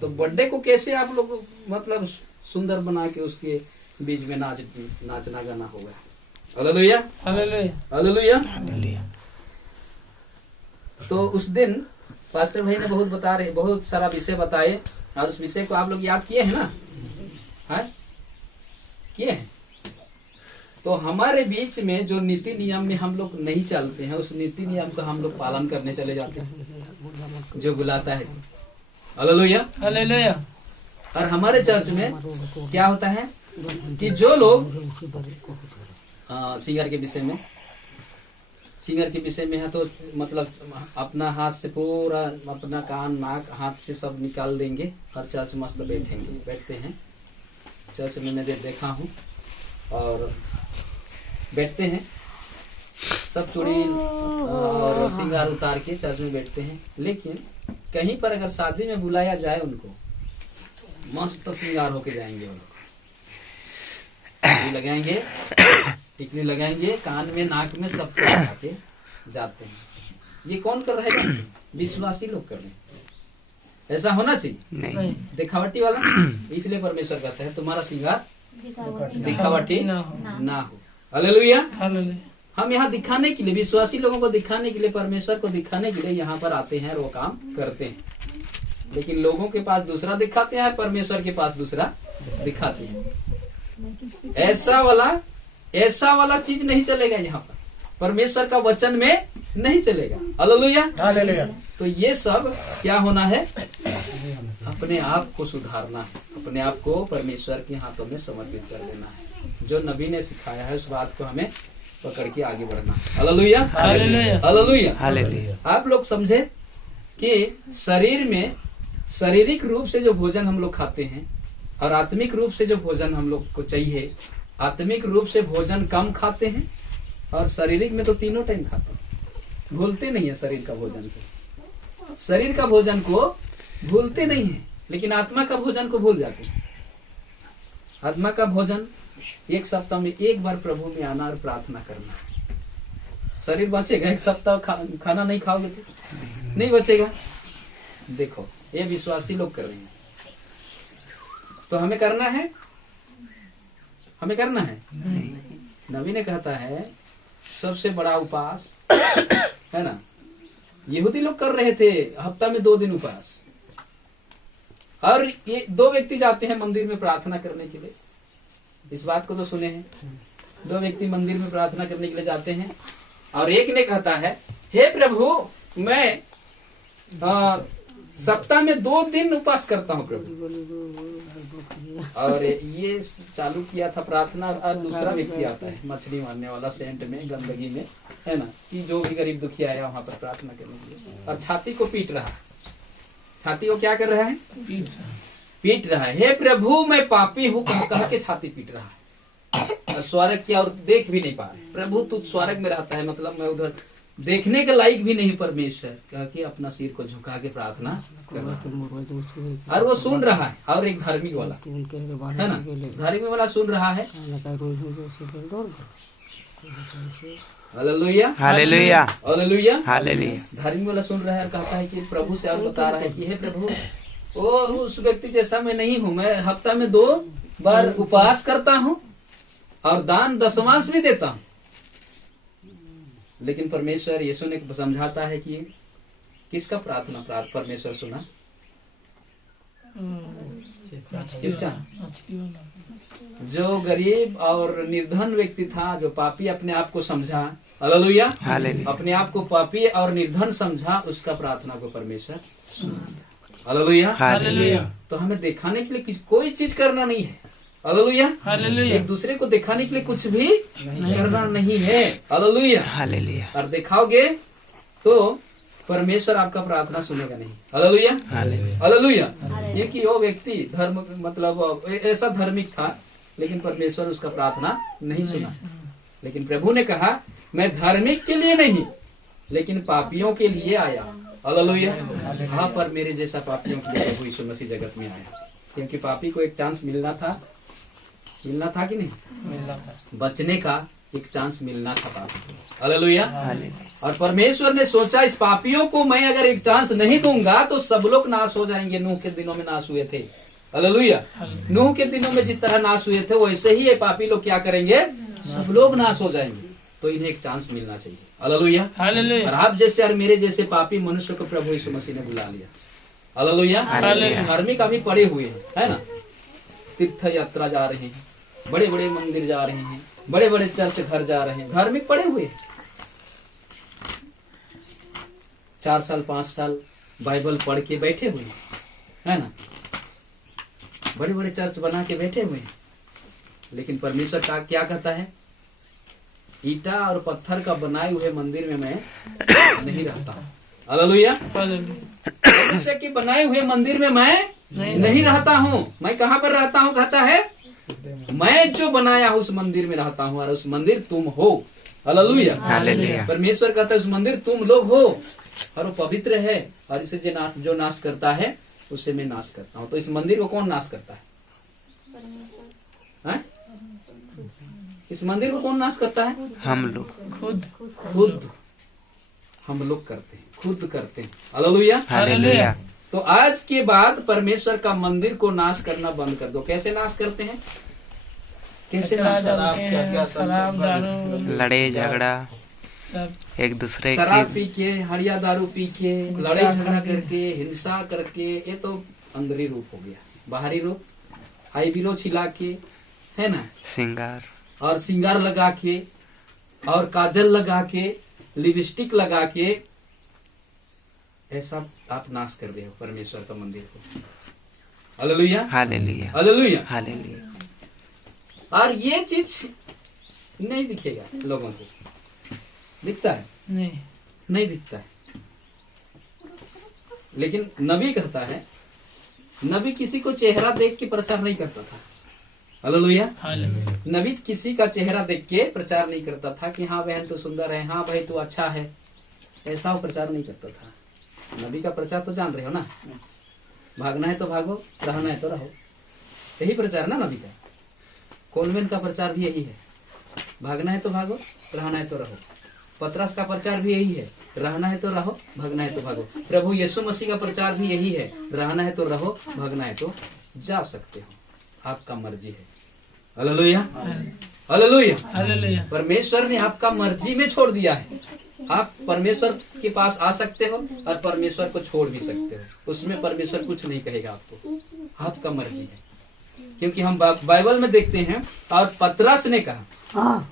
तो बर्थडे को कैसे आप लोग मतलब सुंदर बना के उसके बीच में नाचना गाना होगा। हालेलुया। हालेलुया। हालेलुया। हालेलुया। तो उस दिन पास्टर भाई ने बहुत सारा विषय बताए और उस विषय को आप लोग याद किए हैं ना? है किए हैं? तो हमारे बीच में जो नीति नियम में हम लोग नहीं चलते हैं उस नीति नियम का हम लोग पालन करने चले जाते हैं जो बुलाता है। हालेलुया। हालेलुया। और हमारे चर्च में क्या होता है कि जो लोग सिंगर के विषय में है तो मतलब अपना हाथ से पूरा अपना कान नाक हाथ से सब निकाल देंगे और चर्च मस्त बैठते हैं। चर्च में मैं देखा हूँ और बैठते हैं, सब चूड़ी और श्रृंगार उतार के चर्च में बैठते हैं, लेकिन कहीं पर अगर शादी में बुलाया जाए उनको, मस्त श्रृंगार होके जाएंगे, वो लोग लगाएंगे, टिकली लगाएंगे, कान में नाक में सब कुछ लगा के जाते हैं। ये कौन कर रहे हैं? विश्वासी लोग कर रहे हैं। ऐसा होना चाहिए नहीं, दिखावटी वाला। इसलिए परमेश्वर कहता है तुम्हारा श्रृंगार दिखावटी ना हो। हालेलुया। हम यहाँ दिखाने के लिए, विश्वासी लोगों को दिखाने के लिए, परमेश्वर को दिखाने के लिए यहाँ पर आते हैं और वो काम करते हैं, लेकिन लोगों के पास दूसरा दिखाते हैं, परमेश्वर के पास दूसरा दिखाते हैं। ऐसा वाला चीज नहीं चलेगा यहाँ पर, परमेश्वर का वचन में नहीं चलेगा। हालेलुया। तो ये सब क्या होना है? अपने आप को सुधारना है, अपने आप को परमेश्वर के हाथों में समर्पित कर देना है। जो नबी ने सिखाया है उस बात को हमें पकड़ के आगे बढ़ना है। हालेलुया। आप लोग समझे कि शरीर में शारीरिक रूप से जो भोजन हम लोग खाते हैं और आत्मिक रूप से जो भोजन हम लोग को चाहिए, आत्मिक रूप से भोजन कम खाते हैं और शारीरिक में तो तीनों टाइम खाते हैं। भूलते नहीं है शरीर का भोजन को, शरीर का भोजन को भूलते नहीं है, लेकिन आत्मा का भोजन को भूल जाते हैं। आत्मा का भोजन एक सप्ताह में एक बार प्रभु में आना और प्रार्थना करना है। शरीर बचेगा? एक सप्ताह खाना नहीं खाओगे तो नहीं बचेगा। देखो ये विश्वासी लोग कर रहे हैं, तो हमें करना है? हमें करना है? नबी ने कहता है सबसे बड़ा उपास है ना, यहूदी लोग कर रहे थे हफ्ता में 2 दिन उपास, और ये 2 व्यक्ति जाते हैं मंदिर में प्रार्थना करने के लिए। इस बात को तो सुने हैं, 2 व्यक्ति मंदिर में प्रार्थना करने के लिए जाते हैं, और एक ने कहता है हे प्रभु मैं सप्ताह में 2 दिन उपास करता हूँ प्रभु, और ये चालू किया था प्रार्थना। और दूसरा व्यक्ति आता है मछली मारने वाला, सेंट में, गंदगी में, है ना, कि जो भी गरीब दुखी आया वहां पर प्रार्थना करने के लिए, और छाती को पीट रहा है। छाती को क्या कर रहा है? पीट रहा है। हे प्रभु मैं पापी हूँ कह के छाती पीट रहा है, और स्वर्ग की और देख भी नहीं पा रहे। प्रभु तू स्वर्ग में रहता है, मतलब मैं उधर देखने के लायक भी नहीं परमेश्वर, कह के अपना सिर को झुका के प्रार्थना कर रहा है। और वो सुन रहा है, और एक धार्मिक वाला है ना, धार्मिक वाला सुन रहा है। Hallelujah, hallelujah, hallelujah, hallelujah. धार्मिक वाला सुन रहा है और कहता है कि प्रभु से, और बता रहा है कि हे प्रभु वो उस व्यक्ति जैसा मैं नहीं हूँ, मैं हफ्ता में 2 बार उपवास करता हूँ और दान दशमांश भी देता हूँ। लेकिन परमेश्वर यीशु ने समझाता है कि किसका प्रार्थना परमेश्वर सुना? किसका? जो गरीब और निर्धन व्यक्ति था, जो पापी अपने आप को समझा, हालेलुया, अपने आप को पापी और निर्धन समझा, उसका प्रार्थना को परमेश्वर सुना। हालेलुया। तो हमें दिखाने के लिए कोई चीज करना नहीं है। हालेलुया। एक दूसरे को दिखाने के लिए कुछ भी करना नहीं है। हालेलुया। और दिखाओगे तो परमेश्वर आपका प्रार्थना सुनेगा नहीं। Hallelujah, hallelujah. क्योंकि वो व्यक्ति धर्म, मतलब ऐसा धार्मिक था, लेकिन परमेश्वर उसका प्रार्थना नहीं सुना। लेकिन प्रभु ने कहा मैं धार्मिक के लिए नहीं, लेकिन पापियों के लिए आया। हालेलुया। हाँ, पर मेरे जैसा पापियों के लिए प्रभु यीशु मसीह जगत में आया, क्योंकि पापी को एक चांस मिलना था कि नहीं? मिलना था, बचने का एक चांस मिलना था पापी को। हालेलुया। और परमेश्वर ने सोचा इस पापियों को मैं अगर एक चांस नहीं दूंगा तो सब लोग नाश हो जाएंगे। नूह के दिनों में नाश हुए थे। हालेलुया। नूह के दिनों में जिस तरह नाश हुए थे वैसे ही ये पापी लोग क्या करेंगे? सब लोग नाश हो जाएंगे। तो इन्हें एक चांस मिलना चाहिए। हालेलुया। और आप जैसे और मेरे जैसे पापी मनुष्य को प्रभु यीशु मसीह ने बुला लिया। हालेलुया। धार्मिक अभी पड़े हुए हैं, है ना, तीर्थ यात्रा जा रहे हैं, बड़े बड़े मंदिर जा रहे हैं, बड़े बड़े चर्च घर जा रहे हैं, धार्मिक पड़े हुए हैं। 4 साल 5 साल बाइबल पढ़ के बैठे हुए हैं, है ना, बड़े बड़े चर्च बना के बैठे हुए हैं। लेकिन परमेश्वर का क्या कहता है? ईटा और पत्थर का बनाए हुए मंदिर में मैं नहीं रहता। हालेलुया। मनुष्य के बनाए हुए मंदिर में मैं नहीं रहता हूँ। मैं कहाँ पर रहता हूँ? कहता है मैं जो बनाया उस मंदिर में रहता हूँ और उस मंदिर तुम हो। हालेलुया। परमेश्वर कहता है उस मंदिर तुम लोग हो और वो पवित्र है और इसे जो नाश करता है उसे मैं नाश करता हूँ। तो इस मंदिर को कौन नाश करता है? इस मंदिर को कौन नाश करता है? हम लोग खुद हम लोग करते हैं, खुद करते हैं। हालेलुया। हालेलुया। तो आज के बाद परमेश्वर का मंदिर को नाश करना बंद कर दो। कैसे नाश करते हैं? कैसे नाश? शराब दारू लड़े झगड़ा सब एक दूसरे शराब की पी के, हड़िया दारू पी के, लड़ाई झगड़ा करके, हिंसा करके, ये तो अंदरी रूप हो गया। बाहरी रूप हाई बिलो छिला के, है ना, श्रृंगार और सिंगार लगा के और काजल लगा के, लिपस्टिक लगा के, ऐसा आप नाश कर रहे हो परमेश्वर का मंदिर को। हालेलुया। हालेलुया। हालेलुया। हालेलुया। और ये चीज नहीं दिखेगा लोगों को। दिखता है? नहीं दिखता है। लेकिन नबी कहता है, नबी किसी को चेहरा देख के प्रचार नहीं करता था। हालेलुया। नबी किसी का चेहरा देख के प्रचार नहीं करता था कि हाँ बहन तो सुंदर है, हाँ भाई तू अच्छा है, ऐसा वो प्रचार नहीं करता था। नबी का प्रचार तो जान रहे हो ना, भागना है तो भागो, रहना है तो रहो, यही प्रचार ना नबी का। कॉन्वेंट का प्रचार भी यही है, भागना है तो भागो, रहना है तो रहो। पतरस का प्रचार भी यही है, रहना है तो रहो, भागना है तो भागो। प्रभु यीशु मसीह का प्रचार भी यही है, रहना है तो रहो, भागना है तो जा सकते हो, आपका मर्जी है। हालेलुया। हालेलुया। परमेश्वर ने आपका मर्जी में छोड़ दिया है। आप परमेश्वर के पास आ सकते हो और परमेश्वर को छोड़ भी सकते हो, उसमें परमेश्वर कुछ नहीं कहेगा आपको, आपका मर्जी है। क्योंकि हम बाइबल में देखते हैं, और पतरस ने कहा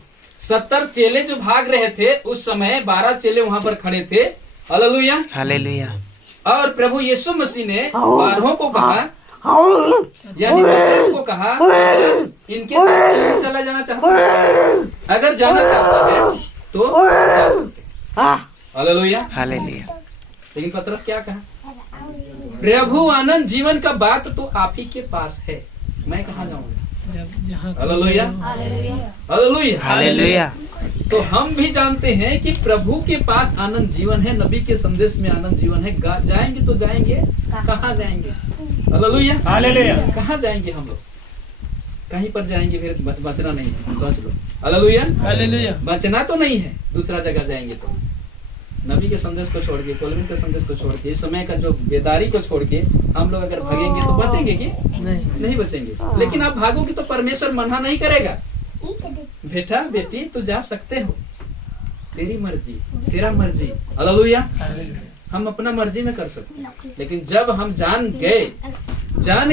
70 चेले जो भाग रहे थे उस समय 12 चेले वहां पर खड़े थे। हालेलुया। हालेलुया। और प्रभु यीशु मसीह ने 12 को कहा, यानी पतरस को कहा, पतरस इनके साथ चला जाना चाहता है, अगर जाना चाहता है तो जा सकते। हालेलुया। हालेलुया। लेकिन पतरस क्या कहा? प्रभु आनंद जीवन का बात तो आप ही के पास है, मैं कहाँ जाऊंगा? हालेलुया। हालेलुया। हालेलुया। तो हम भी जानते हैं कि प्रभु के पास आनंद जीवन है, नबी के संदेश में आनंद जीवन है। जाएंगे तो जाएंगे, कहाँ जाएंगे? हालेलुया। हालेलुया। कहाँ जाएंगे हम लोग? कहीं पर जाएंगे, फिर बचना नहीं है, सोच लो। हालेलुया। हालेलुया। बचना तो नहीं है, दूसरा जगह जाएंगे तो। नबी के संदेश को छोड़ के, कॉल्विन के संदेश को छोड़ के, इस समय का जो बेदारी को छोड़ के हम लोग अगर भागेंगे तो बचेंगे कि नहीं बचेंगे। लेकिन आप भागोगे तो परमेश्वर मना नहीं करेगा, बेटा बेटी तू जा सकते हो, तेरी मर्जी, तेरा मर्जी। हालेलुया। हम अपना मर्जी में कर सकते हैं, लेकिन जब हम जान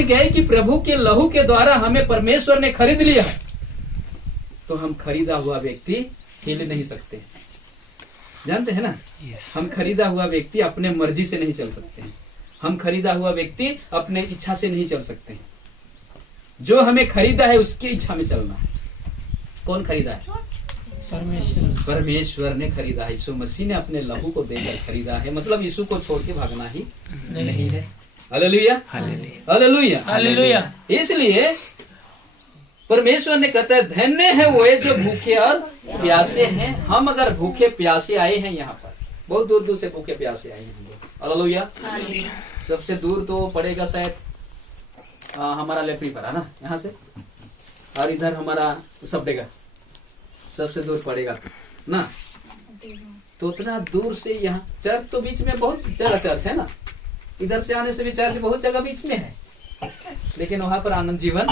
गए कि प्रभु के लहू के द्वारा हमें परमेश्वर ने खरीद लिया है, तो हम खरीदा हुआ व्यक्ति हिल नहीं सकते। जानते हैं ना, हम खरीदा हुआ व्यक्ति अपने मर्जी से नहीं चल सकते हैं, हम खरीदा हुआ व्यक्ति अपने इच्छा से नहीं चल सकते हैं। जो हमें खरीदा है उसकी इच्छा में चलना है। कौन खरीदा है? परमेश्वर ने खरीदा है। यीशु मसीह ने अपने लहू को देकर खरीदा है, मतलब यीशु को छोड़ के भागना ही नहीं है। हालेलुया। हालेलुया। हालेलुया। इसलिए परमेश्वर ने कहता है धन्य है वो जो भूखे और प्यासे हैं। हम अगर भूखे प्यासे आए हैं, यहाँ पर बहुत दूर दूर से भूखे प्यासे आए हैं हम लोग। हालेलुया। सबसे दूर तो पड़ेगा शायद हमारा लेपरी पर है ना, यहाँ से, और इधर हमारा सबडेगा सबसे दूर पड़ेगा ना। तो उतना दूर से यहाँ चर्च तो बीच में बहुत जगह चर्च है ना, इधर से आने से भी चर्च बहुत जगह बीच में है, लेकिन वहां पर आनंद जीवन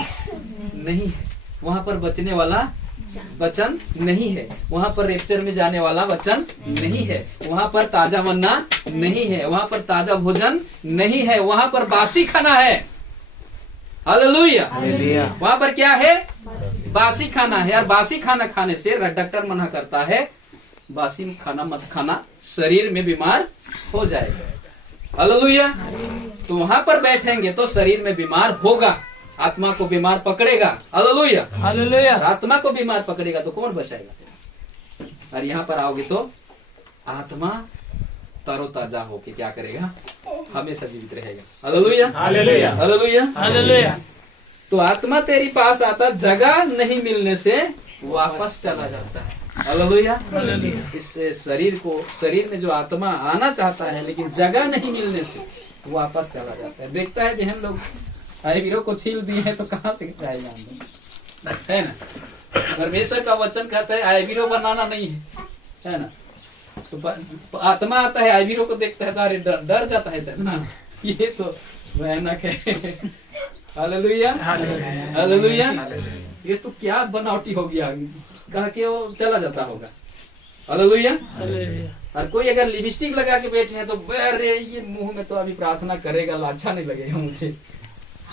नहीं है, वहां पर बचने वाला वचन नहीं है, वहां पर रेप्चर में जाने वाला वचन नहीं है, वहां पर ताजा मन्ना नहीं है, वहां पर ताजा भोजन नहीं है, वहां पर बासी खाना है। हालेलुया। वहां पर क्या है? बासी खाना है। और बासी खाना खाने से डॉक्टर मना करता है, बासी खाना मत खाना, शरीर में बीमार हो जाएगा। हालेलुया। तो वहां पर बैठेंगे तो शरीर में बीमार होगा, आत्मा को बीमार पकड़ेगा। हालेलुया। हालेलुया। आत्मा को बीमार पकड़ेगा तो कौन बचाएगा? और यहाँ पर आओगे तो आत्मा तरोताजा होके क्या करेगा? हमेशा जीवित रहेगा। हालेलुया। हालेलुया। हालेलुया। हालेलुया। तो आत्मा तेरी पास आता, जगह नहीं मिलने से वापस चला जाता है। हालेलुया। इस शरीर में जो आत्मा आना चाहता है लेकिन जगह नहीं मिलने से वापस चला जाता है। देखता है बहन लोग आईवीरों को छील दिए हैं तो कहाँ से जाएगा अंदर, है ना। परमेश्वर का वचन कहता है आईवीरों बनाना नहीं है ना। तो आत्मा आता है आईवीरों को देखता है तो अरे डर जाता है सर ना, ये तो भयानक है। Hallelujah hallelujah. ये तो क्या बनावटी हो गया, कह के वो चला जाता होगा। हालेलुया। और कोई अगर लिपस्टिक लगा के बैठे हैं तो अरे ये मुंह में तो अभी प्रार्थना करेगा, अच्छा नहीं लगेगा मुझे,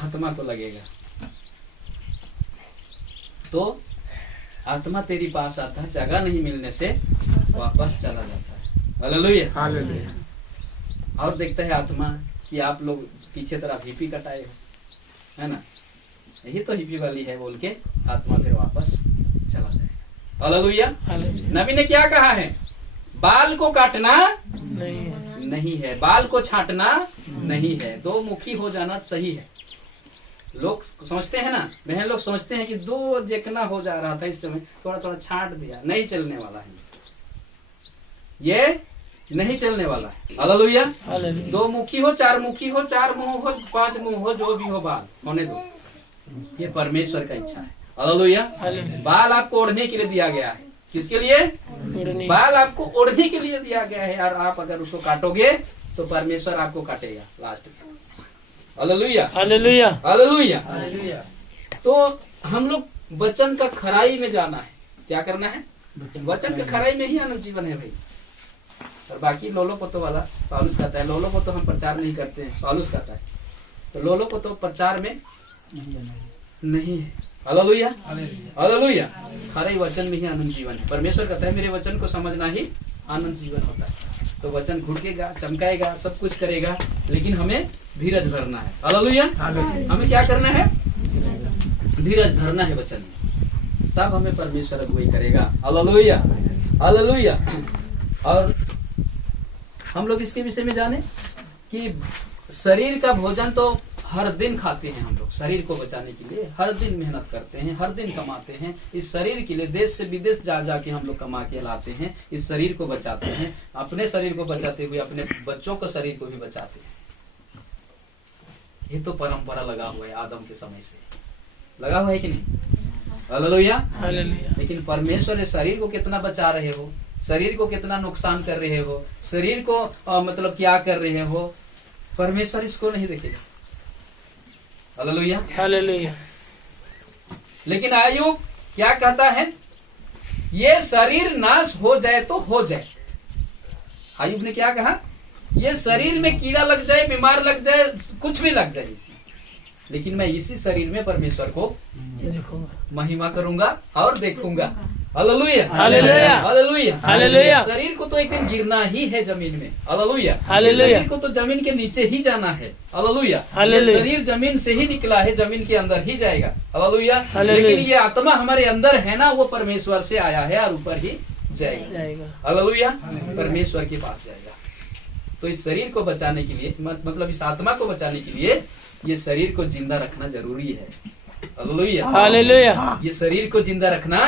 आत्मा को लगेगा। तो आत्मा तेरी पास आता है, जगह नहीं मिलने से वापस चला जाता है। Hallelujah hallelujah. और देखता है आत्मा कि आप लोग पीछे तरफ हिप्पी कटाए है ना, यही तो हिप्पी वाली है बोल के आत्मा फिर वापस चला जाएगा। हालेलुया। नबी ने क्या कहा है, बाल को काटना नहीं है, बाल को छांटना नहीं है, दो मुखी हो जाना सही है। लोग सोचते हैं ना, बहन लोग सोचते हैं कि दो जेकना हो जा रहा था इस समय, थोड़ा थोड़ा छांट दिया, नहीं चलने वाला है, ये नहीं चलने वाला है। हालेलुया। दो मुखी हो, चार मुखी हो, चार मुंह हो, पांच मुंह हो, जो भी हो बाल होने दो, ये परमेश्वर का इच्छा है। हालेलुया। बाल आपको ओढ़ने के लिए दिया गया है। किसके लिए? बाल आपको ओढ़ने के लिए दिया गया है, और आप अगर उसको काटोगे तो परमेश्वर आपको काटेगा लास्ट में। Hallelujah hallelujah hallelujah. तो हम लोग वचन का खराई में जाना है। क्या करना है? वचन के खराई में ही आनंद जीवन है भाई। और बाकी लोलो पोतो वाला पौलुस कहता है, लोलो पोतो हम प्रचार नहीं करते हैं, पौलुस कहता है, तो लोलो पोतो प्रचार में नहीं है। Hallelujah hallelujah. खराई वचन में ही आनंद जीवन है। परमेश्वर कहता है मेरे वचन को समझना ही आनंद जीवन होता है। तो वचन घुड़केगा, चमकाएगा, सब कुछ करेगा, लेकिन हमें धीरज धरना है। हालेलुया। हमें क्या करना है? धीरज धरना है वचन में, तब हमें परमेश्वर अगुवाई करेगा। Hallelujah hallelujah. और हम लोग इसके विषय में जाने कि शरीर का भोजन तो हर दिन खाते हैं हम लोग, शरीर को बचाने के लिए हर दिन मेहनत करते हैं, हर दिन कमाते हैं। इस शरीर के लिए देश से विदेश जा जाके हम लोग कमा के लाते हैं, इस शरीर को बचाते हैं, अपने शरीर को बचाते हुए अपने बच्चों के शरीर को भी बचाते हैं। ये तो परंपरा लगा हुआ है, आदम के समय से लगा हुआ है कि नहीं? Hallelujah hallelujah. लेकिन परमेश्वर इस शरीर को कितना बचा रहे हो, शरीर को कितना नुकसान कर रहे हो, शरीर को मतलब क्या कर रहे हो, परमेश्वर इसको नहीं देखेगा। Hallelujah hallelujah. लेकिन आयुब क्या कहता है? ये शरीर नाश हो जाए तो हो जाए। आयुब ने क्या कहा? ये शरीर में कीड़ा लग जाए, बीमार लग जाए, कुछ भी लग जाए इसमें, लेकिन मैं इसी शरीर में परमेश्वर को महिमा करूंगा और देखूंगा। Hallelujah hallelujah hallelujah hallelujah. शरीर को तो एक दिन गिरना ही है जमीन में। Hallelujah hallelujah. शरीर को तो जमीन के नीचे ही जाना है। हालेलुया। शरीर जमीन से ही निकला है, जमीन के अंदर ही जाएगा। हालेलुया। लेकिन ये आत्मा हमारे अंदर है ना, वो परमेश्वर से आया है और ऊपर ही जाएगा। हालेलुया। परमेश्वर के पास जाएगा। तो इस शरीर को बचाने के लिए, मतलब इस आत्मा को बचाने के लिए ये शरीर को जिंदा रखना जरूरी है। Hallelujah hallelujah. ये शरीर को जिंदा रखना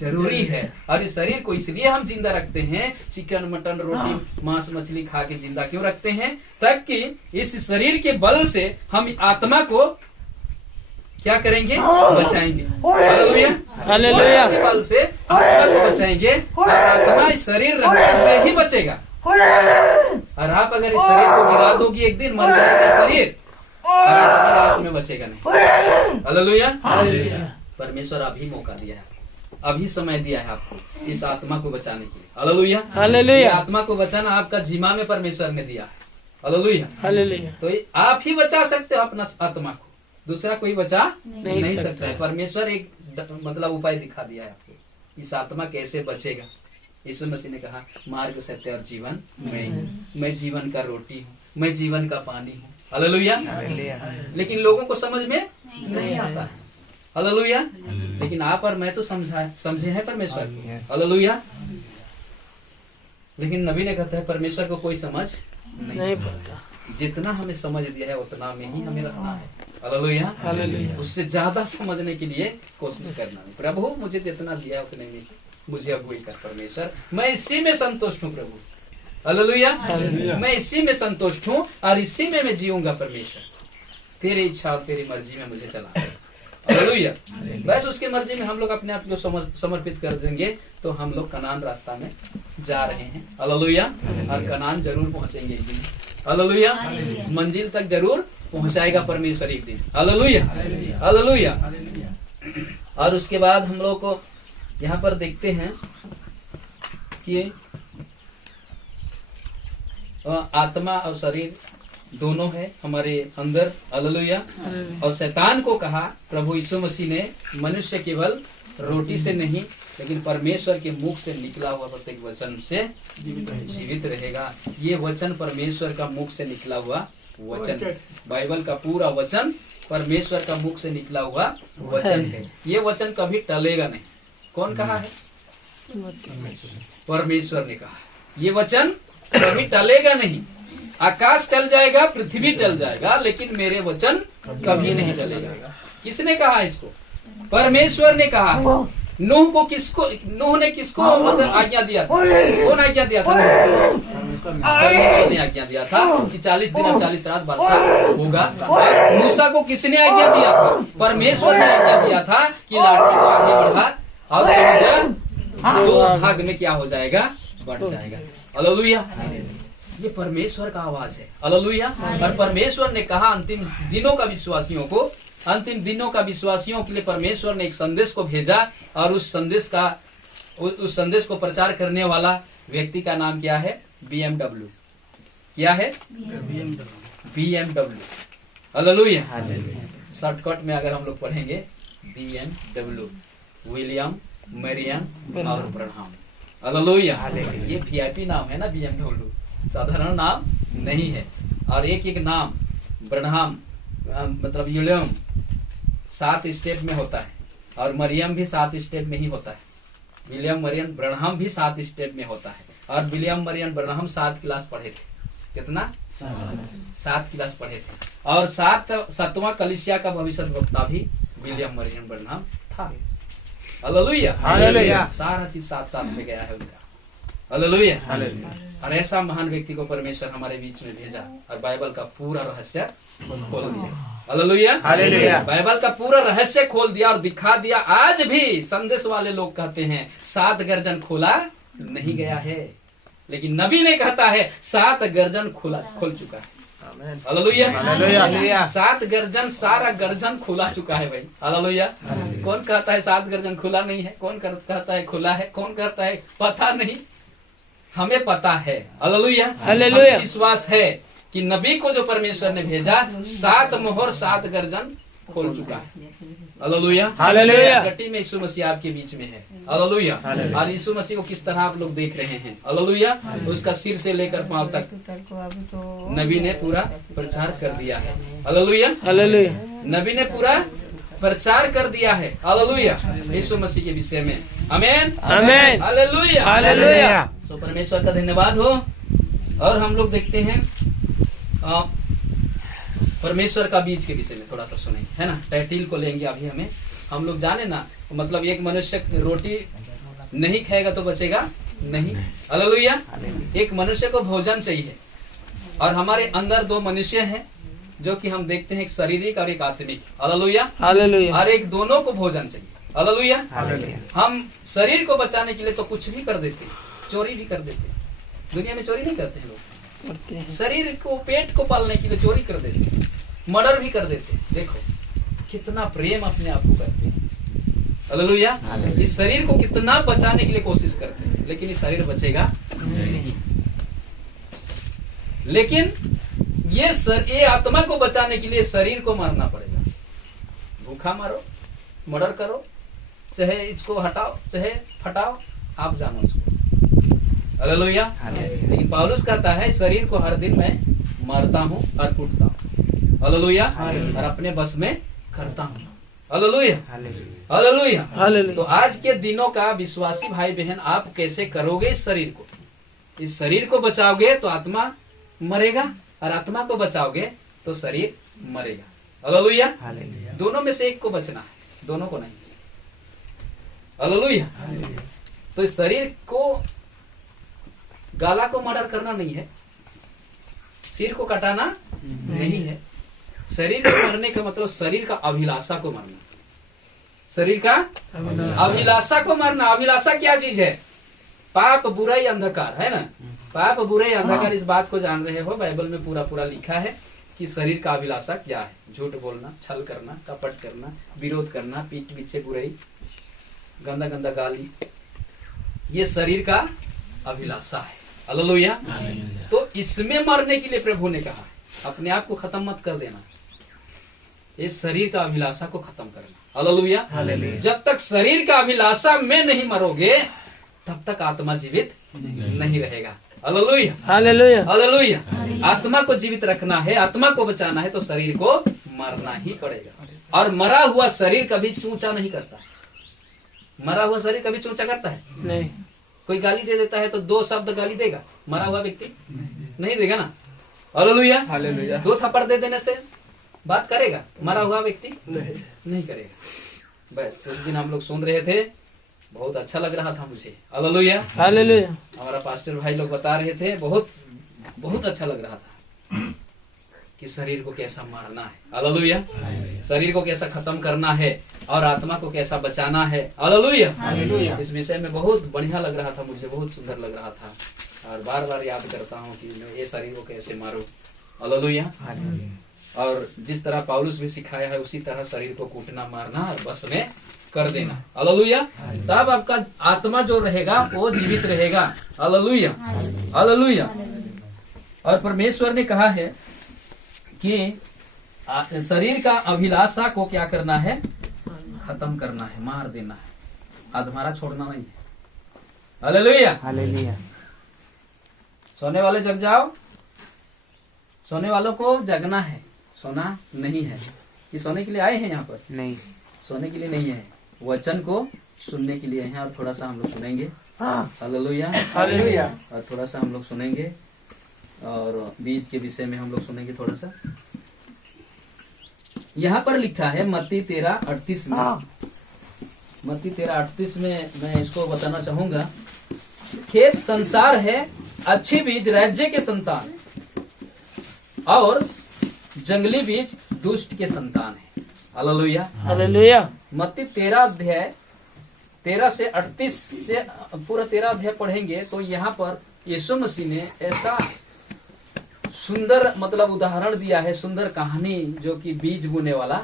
जरूरी है। और इस शरीर को इसलिए हम जिंदा रखते हैं, चिकन मटन रोटी मांस मछली खा के जिंदा क्यों रखते हैं? ताकि इस शरीर के बल से हम आत्मा को क्या करेंगे? बचाएंगे। Hallelujah hallelujah. के बल से आत्मा को बचाएंगे और आत्मा इस शरीर रखते हुए ही बचेगा। और आप अगर इस शरीर को गिरा दोगी, एक दिन मर जाएगा शरीर और आत्मा में बचेगा नहीं। हालेलुया। परमेश्वर अभी मौका दिया है, अभी समय दिया है आपको इस आत्मा को बचाने के लिए। Hallelujah hallelujah. आत्मा को बचाना आपका जिम्मा में परमेश्वर ने दिया है। Hallelujah hallelujah. तो आप ही बचा सकते हो अपना आत्मा को, दूसरा कोई बचा नहीं सकता है। परमेश्वर एक मतलब उपाय दिखा दिया है आपको, इस आत्मा कैसे बचेगा। यीशु मसीह ने कहा मार्ग सत्य और जीवन मैं हूँ, मैं जीवन का रोटी हूँ, मैं जीवन का पानी हूँ। हालेलुया। लेकिन लोगों को समझ में नहीं आता है। हालेलुया। लेकिन आप और मैं तो समझे हैं परमेश्वर को। हालेलुया। लेकिन नबी ने कहता है परमेश्वर को कोई समझ नहीं पड़ता, जितना हमें समझ दिया है उतना में ही हमें रहना है। हालेलुया। हालेलुया। उससे ज्यादा समझने के लिए कोशिश करना है। प्रभु मुझे जितना दिया उतने में मुझे अगुवाई कर परमेश्वर, मैं इसी में संतुष्ट हूँ प्रभु। हालेलुया। मैं इसी में संतुष्ट हूँ और इसी में मैं जीऊंगा परमेश्वर, तेरी इच्छा और तेरी मर्जी में मुझे चला। हालेलुया। बस उसकी मर्जी में हम लोग अपने आप को समर्पित कर देंगे तो हम लोग कनान रास्ता में जा रहे हैं। हालेलुया। और कनान जरूर पहुंचेंगे एक दिन। हालेलुया। मंजिल तक जरूर पहुंचाएगा परमेश्वर एक दिन। हालेलुया। हालेलुया। और उसके बाद हम लोग को यहाँ पर देखते हैं कि आत्मा और शरीर दोनों है हमारे अंदर। हालेलुया। और शैतान को कहा प्रभु यीशु मसीह ने, मनुष्य केवल रोटी से नहीं लेकिन परमेश्वर के मुख से निकला हुआ प्रत्येक वचन से जीवित रहेगा। ये वचन परमेश्वर का मुख से निकला हुआ वचन, बाइबल का पूरा वचन परमेश्वर का मुख से निकला हुआ वचन है। ये वचन कभी टलेगा नहीं। कौन कहा है? परमेश्वर ने कहा। ये वचन कभी टलेगा नहीं। आकाश टल जाएगा, पृथ्वी टल जाएगा, लेकिन मेरे वचन कभी नहीं टलेगा। किसने कहा इसको? परमेश्वर ने कहा। नूह ने किसको मतलब आज्ञा दिया था? कौन आज्ञा दिया था? परमेश्वर ने आज्ञा दिया था कि 40 दिन और 40 रात वर्षा होगा। और मूसा को किसने आज्ञा दिया था? परमेश्वर ने आज्ञा दिया था कि लाठी को आगे बढ़ा और समुद्र 2 भाग में क्या हो जाएगा? बढ़ जाएगा। हालेलुया। ये परमेश्वर का आवाज है। हालेलुया। और परमेश्वर ने कहा अंतिम दिनों का विश्वासियों को, अंतिम दिनों का विश्वासियों के लिए परमेश्वर ने एक संदेश को भेजा और उस संदेश को प्रचार करने वाला व्यक्ति का नाम क्या है? BMW। क्या है? BMW। हालेलुया। शॉर्टकट में अगर हम लोग पढ़ेंगे BMW, विलियम मरियम और ब्रनहाम। हालेलुया। ये VIP नाम है ना, BMW साधारण नाम नहीं है। और एक नाम ब्रनहाम मतलब विलियम 7 स्टेप में होता है और मरियम भी 7 स्टेप में ही होता है। विलियम मरियम ब्रनहाम भी 7 स्टेप में होता है। और विलियम मरियम ब्रनहाम 7 क्लास पढ़े थे। कितना? 7 क्लास पढ़े थे। और 7वां कलीसिया का भविष्यवक्ता भी विलियम मरियम ब्रनहाम था। हालेलुया। हालेलुया। सारा चीज साथ में गया है उनका। हालेलुया। और ऐसा महान व्यक्ति को परमेश्वर हमारे बीच में भेजा और बाइबल का पूरा रहस्य खोल दिया। हालेलुया। हालेलुया। बाइबल का पूरा रहस्य खोल दिया और दिखा दिया। आज भी संदेश वाले लोग कहते हैं 7 गर्जन खोला नहीं गया है, लेकिन नबी ने कहता है 7 गर्जन खोल चुका है। हालेलुया। 7 गर्जन, सारा गर्जन खुला चुका है भाई। हालेलुया। कौन कहता है 7 गर्जन खुला नहीं है? कौन कहता है खुला है? कौन कहता है पता नहीं? हमें पता है। हालेलुया। हालेलुया। विश्वास है कि नबी को जो परमेश्वर ने भेजा 7 मोहर 7 गर्जन खोल चुका है। हालेलुया। हालेलुया। गट्टी में यीशु मसीह आपके बीच में है। हालेलुया। और यीशु मसीह को किस तरह आप लोग देख रहे हैं? हालेलुया। उसका सिर से लेकर पांव तक नबी ने पूरा प्रचार कर दिया है। हालेलुया। हालेलुया। नबी ने पूरा प्रचार कर दिया है। हालेलुया। यीशु मसीह के विषय में। आमीन। आमीन। हालेलुया। हालेलुया। तो परमेश्वर का धन्यवाद हो। और हम लोग देखते हैं परमेश्वर का बीज के विषय में थोड़ा सा सुनेंगे, है ना। टाइटिल को लेंगे अभी हम लोग जाने ना, मतलब एक मनुष्य रोटी नहीं खाएगा तो बचेगा नहीं। हालेलुया। एक मनुष्य को भोजन चाहिए और हमारे अंदर 2 मनुष्य हैं जो कि हम देखते हैं, एक शारीरिक और एक आत्मिक। हालेलुया। हालेलुया। और एक दोनों को भोजन चाहिए। हालेलुया। हम शरीर को बचाने के लिए तो कुछ भी कर देते हैं, चोरी भी कर देते हैं। दुनिया में चोरी नहीं करते हैं लोग। शरीर को, पेट को पालने के लिए चोरी कर देते हैं, मर्डर भी कर देते हैं। देखो कितना प्रेम अपने आप को करते हैं। हालेलुया। इस शरीर को कितना बचाने के लिए कोशिश करते हैं, लेकिन ये शरीर बचेगा नहीं। लेकिन ये आत्मा को बचाने के लिए शरीर को मारना पड़ेगा। भूखा मारो, मर्डर करो, चाहे इसको हटाओ चाहे फटाओ, आप जानो इसको। हालेलुया। लेकिन पौलुस कहता है शरीर को हर दिन मैं मारता हूँ और कूटता हूँ। हालेलुया। और अपने बस में करता हूँ। हालेलुया। हालेलुया। तो आज के दिनों का विश्वासी भाई बहन, आप कैसे करोगे इस शरीर को? इस शरीर को बचाओगे तो आत्मा मरेगा और आत्मा को बचाओगे तो शरीर मरेगा। हालेलुया। हालेलुया। दोनों में से एक को बचना है, दोनों को नहीं। हालेलुया। तो इस शरीर को, गाला को मर्डर करना नहीं है, सिर को कटाना नहीं है। शरीर को मरने का मतलब शरीर का अभिलाषा को मरना, शरीर का अभिलाषा को मरना। अभिलाषा क्या चीज है? पाप, बुराई, अंधकार, है ना। पाप, बुराई, अंधकार, इस बात को जान रहे हो, बाइबल में पूरा पूरा लिखा है कि शरीर का अभिलाषा क्या है। झूठ बोलना, छल करना, कपट करना, विरोध करना, पीठ पीछे बुराई, गंदा गंदा गाली, ये शरीर का अभिलाषा है। हालेलुया। तो इसमें मरने के लिए प्रभु ने कहा, अपने आप को खत्म मत कर देना, इस शरीर का अभिलाषा को खत्म करना। हालेलुया। जब तक शरीर का अभिलाषा में नहीं मरोगे तब तक आत्मा जीवित नहीं रहेगा। हालेलुया। हालेलुया। हालेलुया। आत्मा को जीवित रखना है, आत्मा को बचाना है तो शरीर को मरना ही पड़ेगा। और मरा हुआ शरीर कभी चूंचा नहीं करता। मरा हुआ शरीर कभी चूंचा करता है? नहीं। कोई गाली दे देता है तो 2 शब्द गाली देगा मरा हुआ व्यक्ति? नहीं देगा ना। हालेलुया। हालेलुया। 2 थप्पड़ दे देने से बात करेगा मरा हुआ व्यक्ति? नहीं करेगा। बस उस दिन हम लोग सुन रहे थे, बहुत अच्छा लग रहा था मुझे। हालेलुया। हालेलुया। हमारा पास्टर भाई लोग बता रहे थे, बहुत बहुत अच्छा लग रहा था कि शरीर को कैसा मारना है। हालेलुया। शरीर को कैसा खत्म करना है और आत्मा को कैसा बचाना है। हालेलुया। इस विषय में बहुत बढ़िया लग रहा था मुझे, बहुत सुंदर लग रहा था और बार बार याद करता हूँ कि मैं ये शरीर को कैसे मारूं। हालेलुया। और जिस तरह पौलुस भी सिखाया है उसी तरह शरीर को कूटना, मारना और बस में कर देना। हालेलुया। तब आपका आत्मा जो रहेगा वो जीवित रहेगा। हालेलुया। हालेलुया। और परमेश्वर ने कहा है कि शरीर का अभिलाषा को क्या करना है? खत्म करना है, मार देना है, अधमरा छोड़ना नहीं है। हालेलुया। हालेलुया। सोने वाले जग जाओ, सोने वालों को जगना है, सोना नहीं है। कि सोने के लिए आए हैं यहाँ पर? नहीं। सोने के लिए नहीं है, वचन को सुनने के लिए हैं। और थोड़ा सा हम लोग सुनेंगे। हालेलुया। हालेलुया। और थोड़ा सा हम लोग सुनेंगे और बीज के विषय में हम लोग सुनेंगे थोड़ा सा। यहाँ पर लिखा है मत्ती 13:38 में, मत्ती 13:38 में मैं इसको बताना चाहूंगा। खेत संसार है, अच्छी बीज राज्य के संतान और जंगली बीज दुष्ट के संतान है। हालेलुया। हालेलुया। मत्ती 13 अध्याय 13 से 38 से पूरा 13 अध्याय पढ़ेंगे तो यहाँ पर यीशु मसीह ने ऐसा सुंदर मतलब उदाहरण दिया है, सुंदर कहानी, जो कि बीज बोने वाला